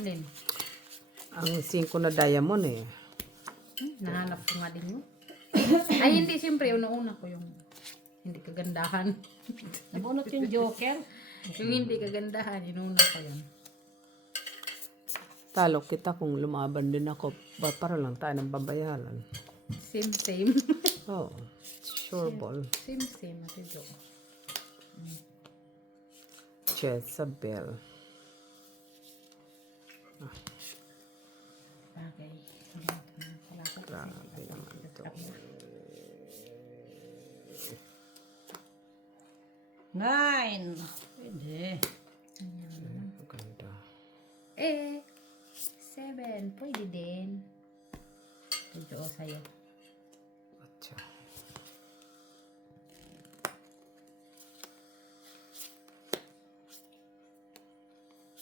Alin? Ang 5 na diamond eh. Nahanap ko nga din yun. Ay, hindi. Siyempre, una-una ko yung hindi kagandahan. Nabunot yung joker. Yung hindi kagandahan, inuna ko yun. Talo kita kung lumaban din ako. Para lang tayo ng babayaran. Same. Oo. Sure ball. Same. Ate Jo. Jezebel. Bagay. Grabe naman ito. 9. Pwede. Maganda. 7. Pwede din. Ate Jo, sa'yo. Atcha.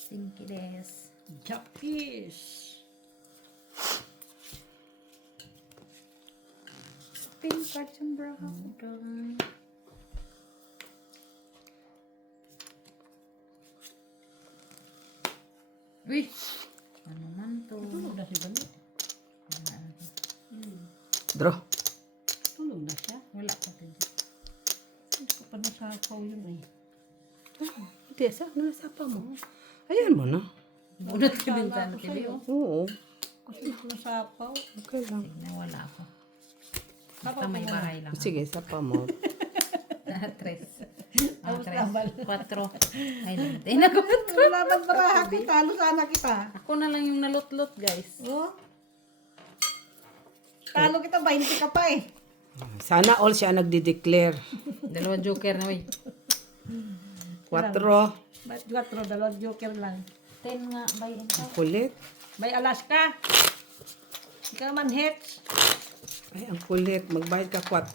Thank you, Des. Japis. Pink carton brown. Uy! Ano man to? Tulog na si Bani. Draw. Tulog na siya. Wala pa din. Hindi ko pa nasapaw yun eh. Hindi, sa nasapa mo. Ayan mo na. Bunot ko din sana, TV. Oo. Kasi ko nasapaw. Okay lang. Tignan, wala ako. Basta may bahay lang. Sige, sapa mo. 3. 4. Ay, natin ako. Laban para ako. Talo sana kita. Ako na lang yung nalot-lot, guys. Oh. Talo kita, 20 ka pa eh. Sana all siya nagdi-declare. 2 joker na, uy. 4. Ba't 4? Dalawang joker lang. 10 nga, bayin ka. Kulit. May Alaska. Ikaw man hits. Ay, ang kulit. Magbayad ka 4.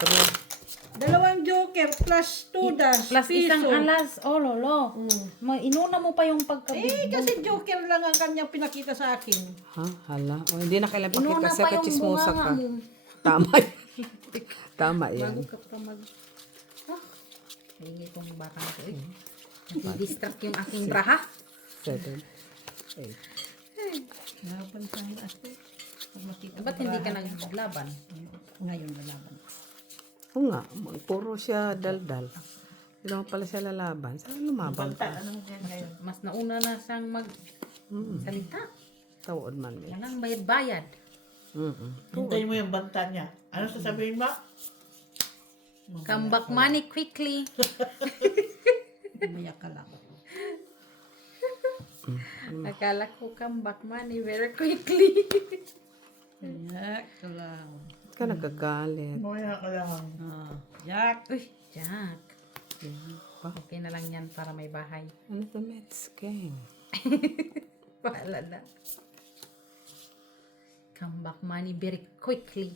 Dalawang joker plus 2 dash. Plus piso. isang alas. Oh, lolo. Inuna mo pa yung Eh, pagkabig. kasi joker lang ang kanyang pinakita sa akin. Ha? Hala. O, hindi na kailan Inuna pakita sa pa yung kachismosa bunga ka. mo. Tama yan. Tama yan. Bago ka pa mag... Hindi kong baka ito eh. Nadi-distract yung aking braha. 7, 8, Laban sa akin ako. Pag makita Ba't ko hindi ka barahan niya, naglaban? ngayon lalaban. Oo nga, puro siya daldal. Hindi naman pala siya lalaban. Saan lumabang Banta, ka? anong yan ngayon? Mas nauna na siyang magsalita. Tawad man niya. Walang bayad-bayad. Hintayin mo yung banta niya. Ano sasabihin mo? Come back money quickly. Umayak ka lang. Akala ko come back money very quickly. Umayak ka lang. Ba't ka nagagalit? Maya ka lang. Yak. Uy, Jack. Okay na lang yan para may bahay. Ano to, Mets King? Bahala na. Come back money very quickly.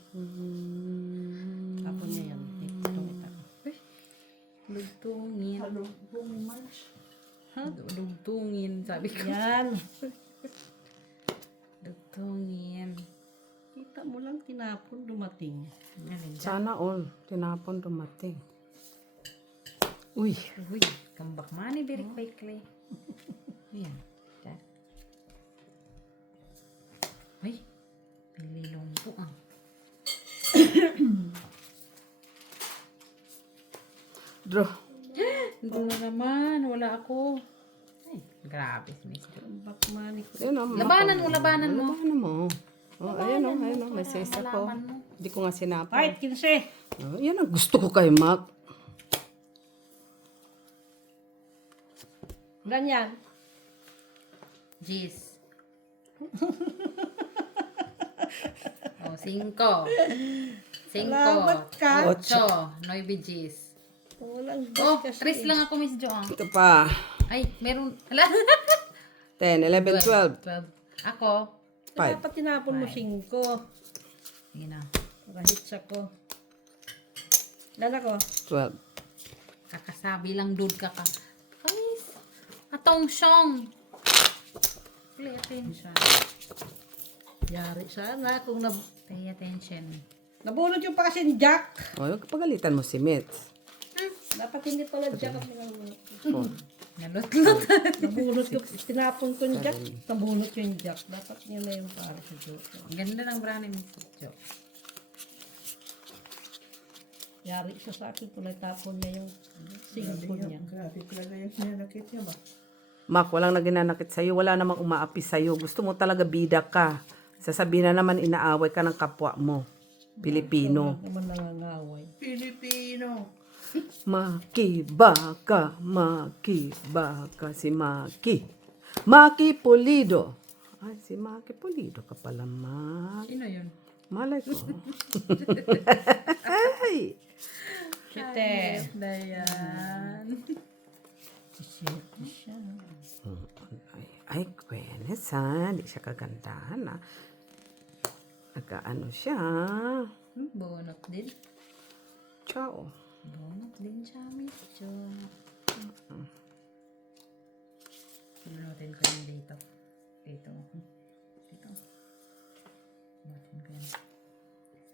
Tapon niya yan. Itong ita. Lugtungin. Ano, bumimas? Lugtungin, sabi ko. Yan. Lugtungin. Kita mo lang tinapon dumating. Alin dyan? Sana all. Tinapon dumating. Uy. Uy, come back money very quickly. Ayan. Dyan. Ay, pililong po ah. Draw. Doon na naman, wala ako. Ay, grabe si Miss Jo. Bakmani ko. Ayun, oh, Labanan mo, labanan mo. Labanan mo. Oh, ayun o, ayun o. May says ako. malaman mo. Hindi ko nga sinapa. Fight, 15. Oh, yan ang gusto ko kay Mac. Ganyan. Jeez. Oh, 5. 5. Salamat ka. 8. 9 G's. Walang Oh, gas 3 kasi. lang ako, Miss Jo. Ah. Ito pa. Ay, meron. Ala. 10, 11, 12. 12. Ako. 5. Dapat tinapon mo 5. Sige na. Kahit ako. Ilan ako? 12. Kakasabi lang, dude ka ka. Guys, atong siyong. Pay attention. Yari sana kung Pay attention. nabunod yung pa kasi Jack. O, oh, pagalitan mo si Mitz. Dapat hindi pala Jack ang pinangunod. Oh. Nalutlot. Nabunod ko, tinapon ko yung Jack. Nabunod yung Jack. Dapat niya na yung para sa Joke. Ang ganda ng brand ni Miss Jo. Yari siya sa akin kung natapon niya yung singpon niya. Grabe talaga yung sinanakit niya ba? Mac, walang naginanakit sa'yo. Wala namang umaapi sa'yo. Gusto mo talaga bida ka. Sasabihin na naman inaaway ka ng kapwa mo. Pilipino. Wala naman nangangaway. Pilipino. Makibaka si Maki. Maki Pulido. Ay, si Maki Pulido ka pala, Mac. Sino yun? Malay ko. Ay! Siyete. Dayan. Siyete siya. Ay, Gwenes, ha? Di siya kagandahan, ha? Nagkaano siya. Bunot din. Ciao. Bunot din siya, Miss Jo. Pinunutin ko yung dito. Dito. Dito. Pinunutin ko yan.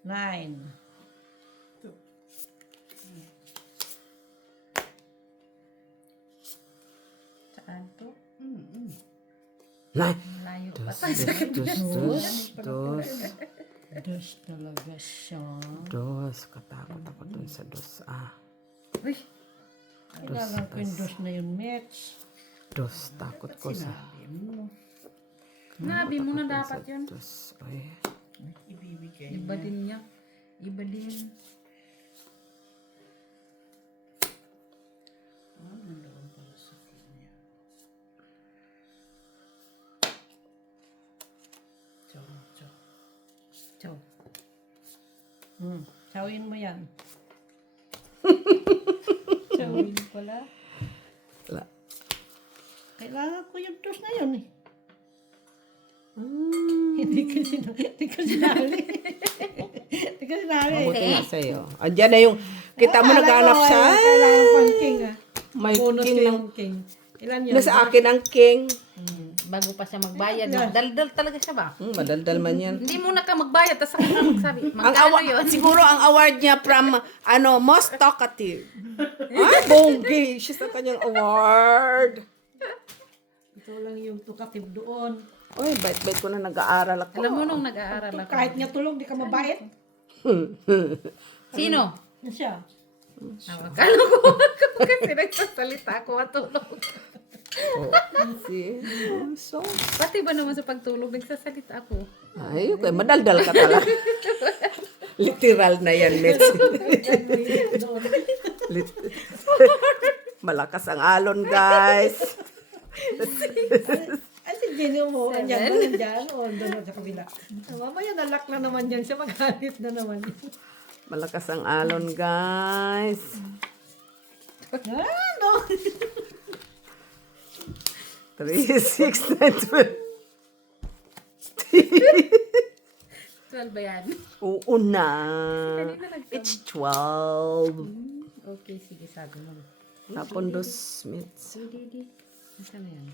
9. Saan to? Nay! Malayo pa. Dos talaga siya. Dos. Katakot ako dun sa dos. Uy! Kailangan ko yung dos na yun, Mitch. Dos. Takot ko sa Nabi mo na dapat yun. dos. Ay. Ibibigay Iba niya. din niya. Iba din. Chow. Sawin mo yan. Chowin pala. Wala. Kailangan ko yung dos na yun eh. Hindi ko sinali. Hindi ko sinali. Mabuti nga sa'yo. Andyan na yung, kita mo naghanap siya. Kailangan ko ang king ah. May Bonus king ko ng, yung king. Ilan yun? nasa akin ang king. Bago pa siya magbayad. Daldal talaga siya ba? Madaldal man yan. Hindi muna ka magbayad, tapos saka ka magsabi. Ang Magkano yun? siguro ang award niya from, most talkative. Bonggi. Siya sa kanyang award. Ito lang yung tukative doon. Uy, bait-bait ko na nag-aaral ako. Alam mo nung nag-aaral Ito, ako. kahit nga tulog, di ka mabait. Sino? Yan siya. Akala ko kasi nagsasalita ako matulog. See? So, Pati ba naman sa pagtulog nagsasalita ako? ay, okay, madaldal ka talaga. Literal na yan, Mitch. Malakas ang alon, guys. Ay, si Jenny mo, andyan ba nandyan? O, doon sa kabila. Mamaya nalak na naman yan siya, magalit na naman yun. Malakas ang alon, guys. Ano? 3, 6, 9, 12 ba yan? 12. Oo na. Kanina nag- It's 12. Okay, sige, sabi mo. Tapon dos minutes. Di. Nasaan na yan?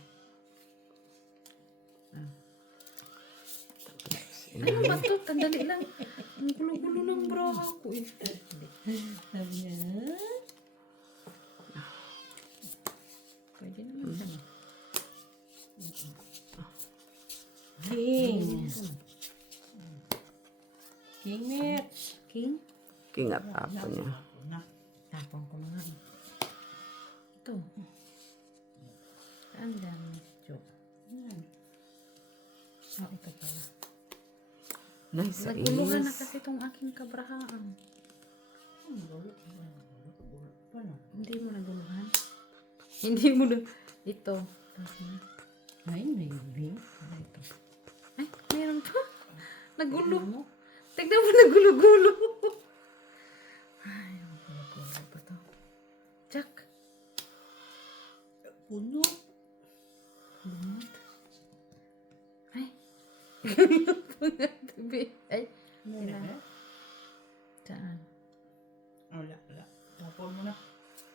Ano ba ito? Tandali lang. Ang gulo-gulo ng bra ko eh. Sabi niya, Pwede naman siya. No? King. King Mitch. King? King at tapon niya. Tapon ko na nga eh. Ito. Saan dami? Joke. Oh, ito pala. Nice. Naguluhan na kasi itong aking kabrahaan. Hindi mo naguluhan? Hindi mo na. Ito. Ay, maybe. Ito. Ay, meron pa. Nagulo. Tignan mo, nagulo-gulo. Ay, nagulo-gulo pa to. Jack. Puno. Lumot. Ay. Ay. Saan? Wala. Tapon mo na.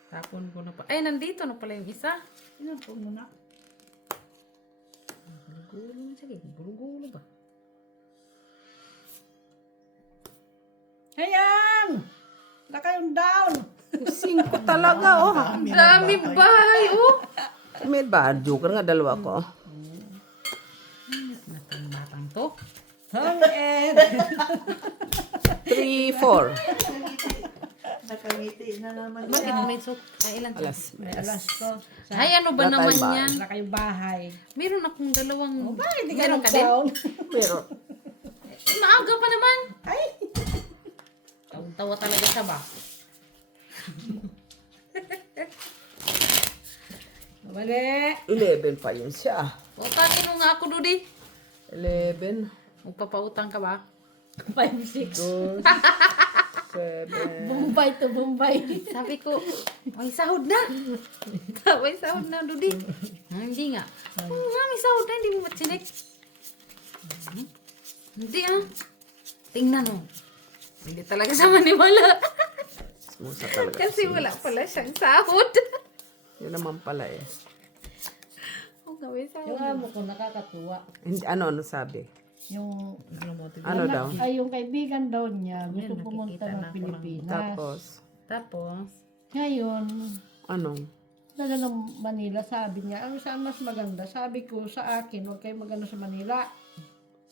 Tapon ko na pa. Ay, nandito na pala yung isa. Tinapon mo na. Gulo. Sige, gulo-gulo ba? Ayan! Wala kayong down! 5 talaga, oh. Dami bahay, oh. May badyo ka nga, dalawa ko. Natang batang to. Hang Ed! 3, 4. Nakangiti na naman Bakit siya. may sok? Ay, ilan siya? Alas. May alas ko. Ay, ano ba Wala naman tayong bahay. yan? Wala kayong bahay. Meron akong dalawang... Bakit di ka Meron ka din? nag-down? Pero, Maaga pa naman. Ay! Tawa talaga siya ba? Mali! 11 pa yun siya. Utangin mo nga ako, Dudi. 11, Magpapautang ka ba? 5-6. 2, 7. Bombay to Bombay. Sabi ko, may sahod na. May sahod na, Dudi. Hindi nga. Oo nga, may sahod na. Hindi mo matsinik. Hindi ah. Tingnan mo. Hindi talaga sa maniwala. Smusa talaga. Kasi wala pala siyang sahod. Yun naman pala eh. Oo nga, may sahod. Yung amo ko nakakatuwa. Hindi, ano sabi? Yung Ano daw? ay yung kaibigan daw niya gusto Ayun, pumunta nakikita ng na ako Pilipinas. Tapos, Tapos, Ngayon, ano? dala ng Manila, sabi niya, ano saan mas maganda? Sabi ko sa akin, huwag kayo maganda sa Manila.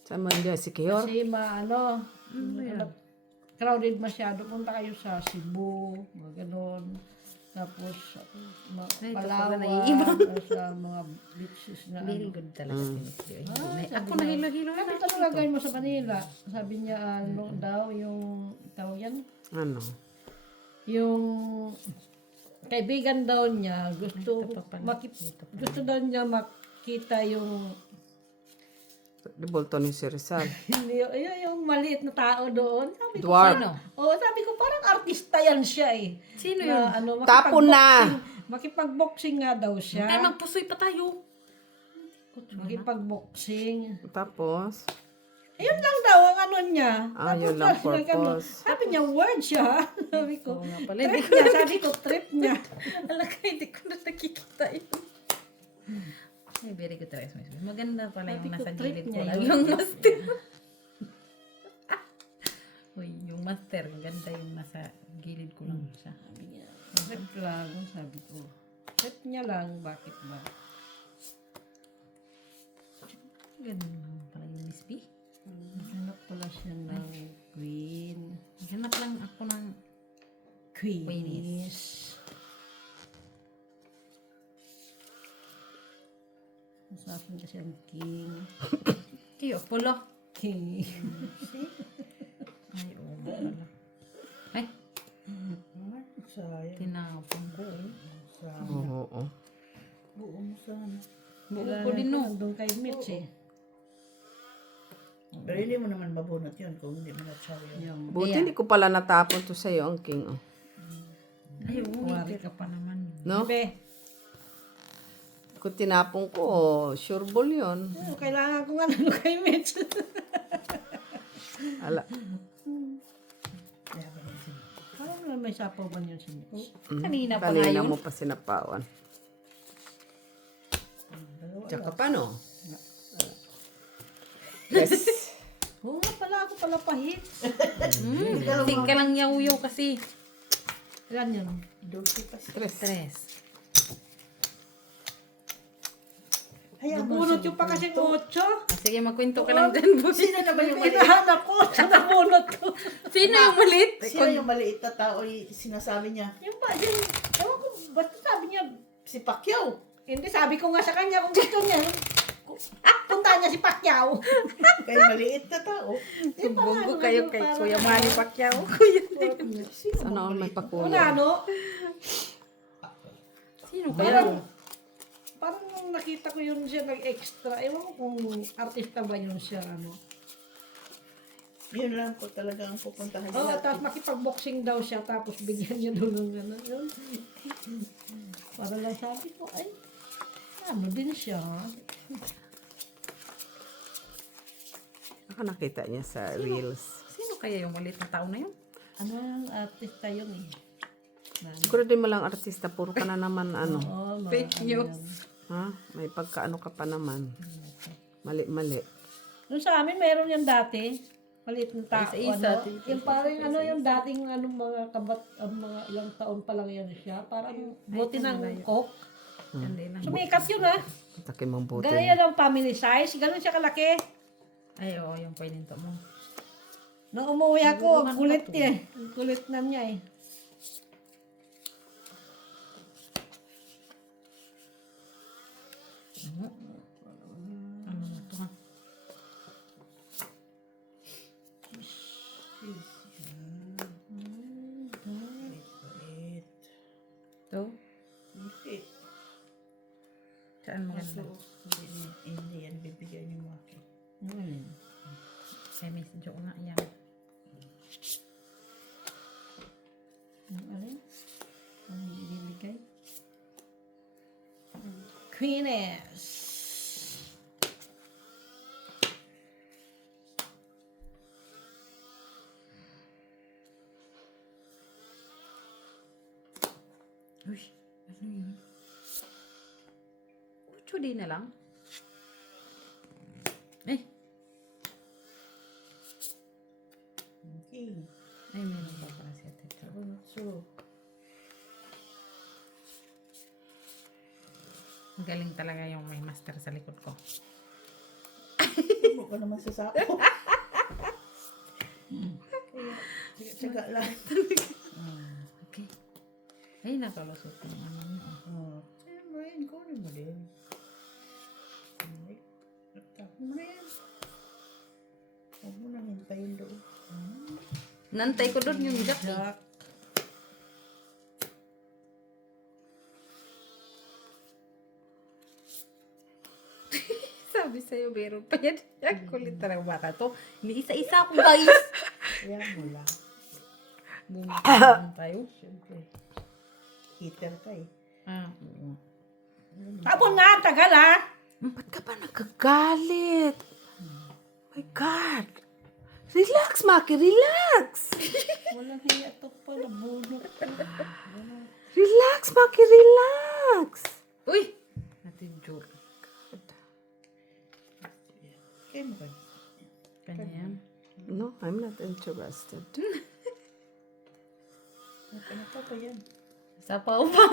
Saan man dyan? Si Kiyor? Kasi maano, yun? crowded masyado. Punta kayo sa Cebu, mga ganon. Tapos, Ay, ito Palawan, pala, naiiba. sa mga beaches na very ano. good talaga. Ako sabi na hilo-hilo Sabi na. ko, ano lagay mo sa Manila? Sabi niya, ano daw, yung, tawag yan, Ano? yung kaibigan daw niya, gusto, Ito pa pala. gusto daw niya makita yung, Di Bolton ni si Rizal. hindi, yung maliit na tao doon. Sabi ko, Dwarf. Sino? sabi ko, parang artista yan siya eh. Sino yun? Na, ano, Tapon na! makipag-boxing nga daw Tayo siya. magpusoy pa tayo. Makipag-boxing. Tapos, Ayun lang daw ang ano niya. Ah, Tapos yun lang sabi niya ganun. purpose. Sabi niya, word siya. Sabi ko, Oo nga pala, hindi trip ko niya. Sabi ko, trip niya. Alaka, hindi ko na nakikita yun. Ay, very good talaga. Maganda pala yung Sabi ko, nasa trip gilid ko niya lang. yun. Yung master. Uy, yung master. Ganda yung nasa gilid ko lang siya. Sabi niya, trip lang. Sabi ko, trip niya lang. Bakit ba? Ganun naman pala yung Miss B. Hanap pala siya ng queen. Hanap lang ako ng Queenies. Sa akin kasi ang king. Kiyo, pulo. King. Ay, oo. Wala. Ay, Sayang. tinapon ko eh. Sayang. Oo. Buo mo sana. Buo ko din no. Doon kay Mitch eh. Pero hindi mo naman mabunot yun kung hindi mo na-chow yun. Yung Buti hindi ko pala natapon to sa'yo ang king. Oh. Ay, oo. Wari Tira pa naman. No? Bebe, Kung tinapon ko, oh, sure ball yun. kailangan ko nga ano kay Mitch. Ala. Parang naman may sapaw ba yun si Mitch? Kanina pa nga Kanina yun. mo pa sinapawan. Tsaka paano? Yes. Oo nga pala, ako pala pahit. Tingka lang yaw-yaw kasi. Ilan yun? Dulce pa siya. Tres. Hayaan mo Nabunot siya yung pa kasi magkwento. 8. Ah, sige, magkwento ka lang dyan, boy. Sino naman yung maliit? Hinahanap ko, sa nabunot ko. Sino yung malit? Sino yung maliit na tao yung sinasabi niya? Yung pa, yung, ewan ko, basta sabi niya, Si Pacquiao. hindi, sabi ko nga sa kanya kung gusto niya. Punta niya si Pacquiao. Kay maliit na tao. Sumbong ko kayo kay Kuya Manny Pacquiao. Kuya. Sana all may Kung pakuya. ano, Sino kaya? parang nakita ko yun siya nag-extra. Ewan ko kung artista ba yun siya, ano. Yun lang po talaga ang pupuntahan Oo, nila. tapos makipag-boxing daw siya, tapos bigyan niya doon ng ano, yun. Para lang sabi ko, ay, ano din siya. Baka nakita niya sa reels. Sino kaya yung malit na tao na yun? Ano yung artista yun eh. Siguro din mo lang artista, puro ka na naman ano. Oo, mga Fake ano news. yan. Ha? May pagkaano ka pa naman. Mali-mali. Doon sa amin, meron yan dati. Maliit na tao, Isa-isa, ano. Yung parang ano yung dating ano, mga kabat, mga ilang taon pa lang yan siya. Parang buti ng coke. Hindi lang. Sumikat yun ah. Taki mong buti. Ganun yan ang family size. Ganun siya kalaki. Ay, oo, yung pininto mo. Nung umuwi ako, ang kulit niya. Ang kulit na niya eh. Ano na ito ha? Maliit. Ito? Maliit. Saan maganda? Hindi yan bibigyan niyo mo akin. Kay Miss Jo nga yan. Ang alin? Ang ibibigay? Queeness. Uy, ano yun? 8 din na lang? Eh, Okay. ay meron pa para siya. Tito. So, Magaling talaga yung may master sa likod ko. huwag ko naman sasako. Kaya, tsaga lang. Okay. Ay, nakalusot yung ano niya. Oh. Eh, Marian, kunin mo din. Tapos mo na yan. Huwag mo nang hintayin doon. Nantay ko doon yung jack. Jack. Sabi sa'yo, meron pa yan. Ang kulit talaga baka to. Hindi isa-isa ako, guys. Kaya mo lang. Bumitahan tayo. Siyempre. Heater ka eh. Ah. Tapon na, tagal ha. Ba't ka ba nagkagalit? My God. Relax, Maki. Relax. Walang hiya to pala, bunot. Relax, Maki. Relax. Uy! Natin joke. Kaya mo ka. Kanya yan. No, I'm not interested. Ano pa yan? Sapaw pa.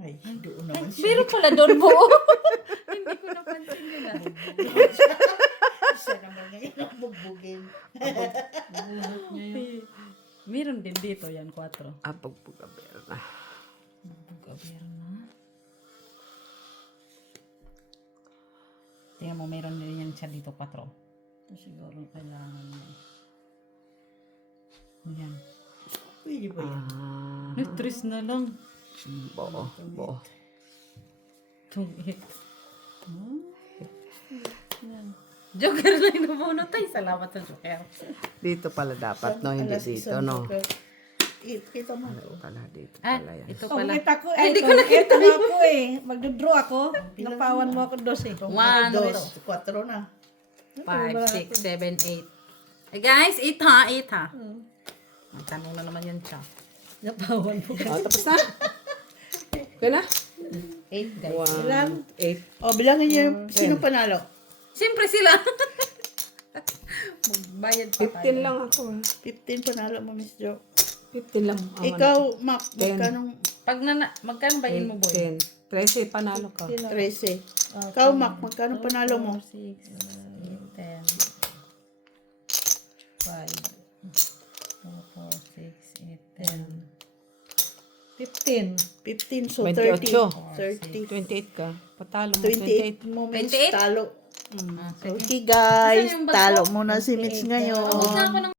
Ay, doon naman siya. Meron pala doon buo. Pagpugaberna. Gobyerno. Tingnan mo, meron din yan siya dito 4. Ito siguro kailangan mo. Yan. Pwede ba yan? Ay, 3 na lang. Buo. 2, 8. Joker lang yung namunod tayo. Salamat sa Joker. Dito pala dapat, no? Hindi Alas dito, isang no? joker. Kita mo. Pala dito Ah, pala yan. ito Oh, pala. kita ko. Ay, hindi ko nakita. Ito ako eh. Magdodraw ako. Napawan mo ako dos eh. 1, 2, 4 na. 5, 6, 7, 8. Eh guys, 8 ha, 8 ha. Ang tanong na naman yan siya. Napawan mo. Tapos na? Okay na? 8 guys. 1, 8. O, bilangin niyo sino panalo. Siyempre sila. Magbayad pa tayo. 15 lang ako. 15 panalo mo, Miss Jo. 15 lang. Ikaw, Mac, magkano? Pag magkano bayin mo, boy? 10. 13, panalo ka. 13. Ikaw, Mac, magkano panalo mo? 6, 8, 10. 5, 4, 6, 8, 10. 15. 15, so 28. 30. 28 ka. Patalo mo, 28 28. mo, Miss, 28? talo. Ah, Okay, guys, Asan yung bag talo ko? muna si Mitch ngayon. Tapos na ako ng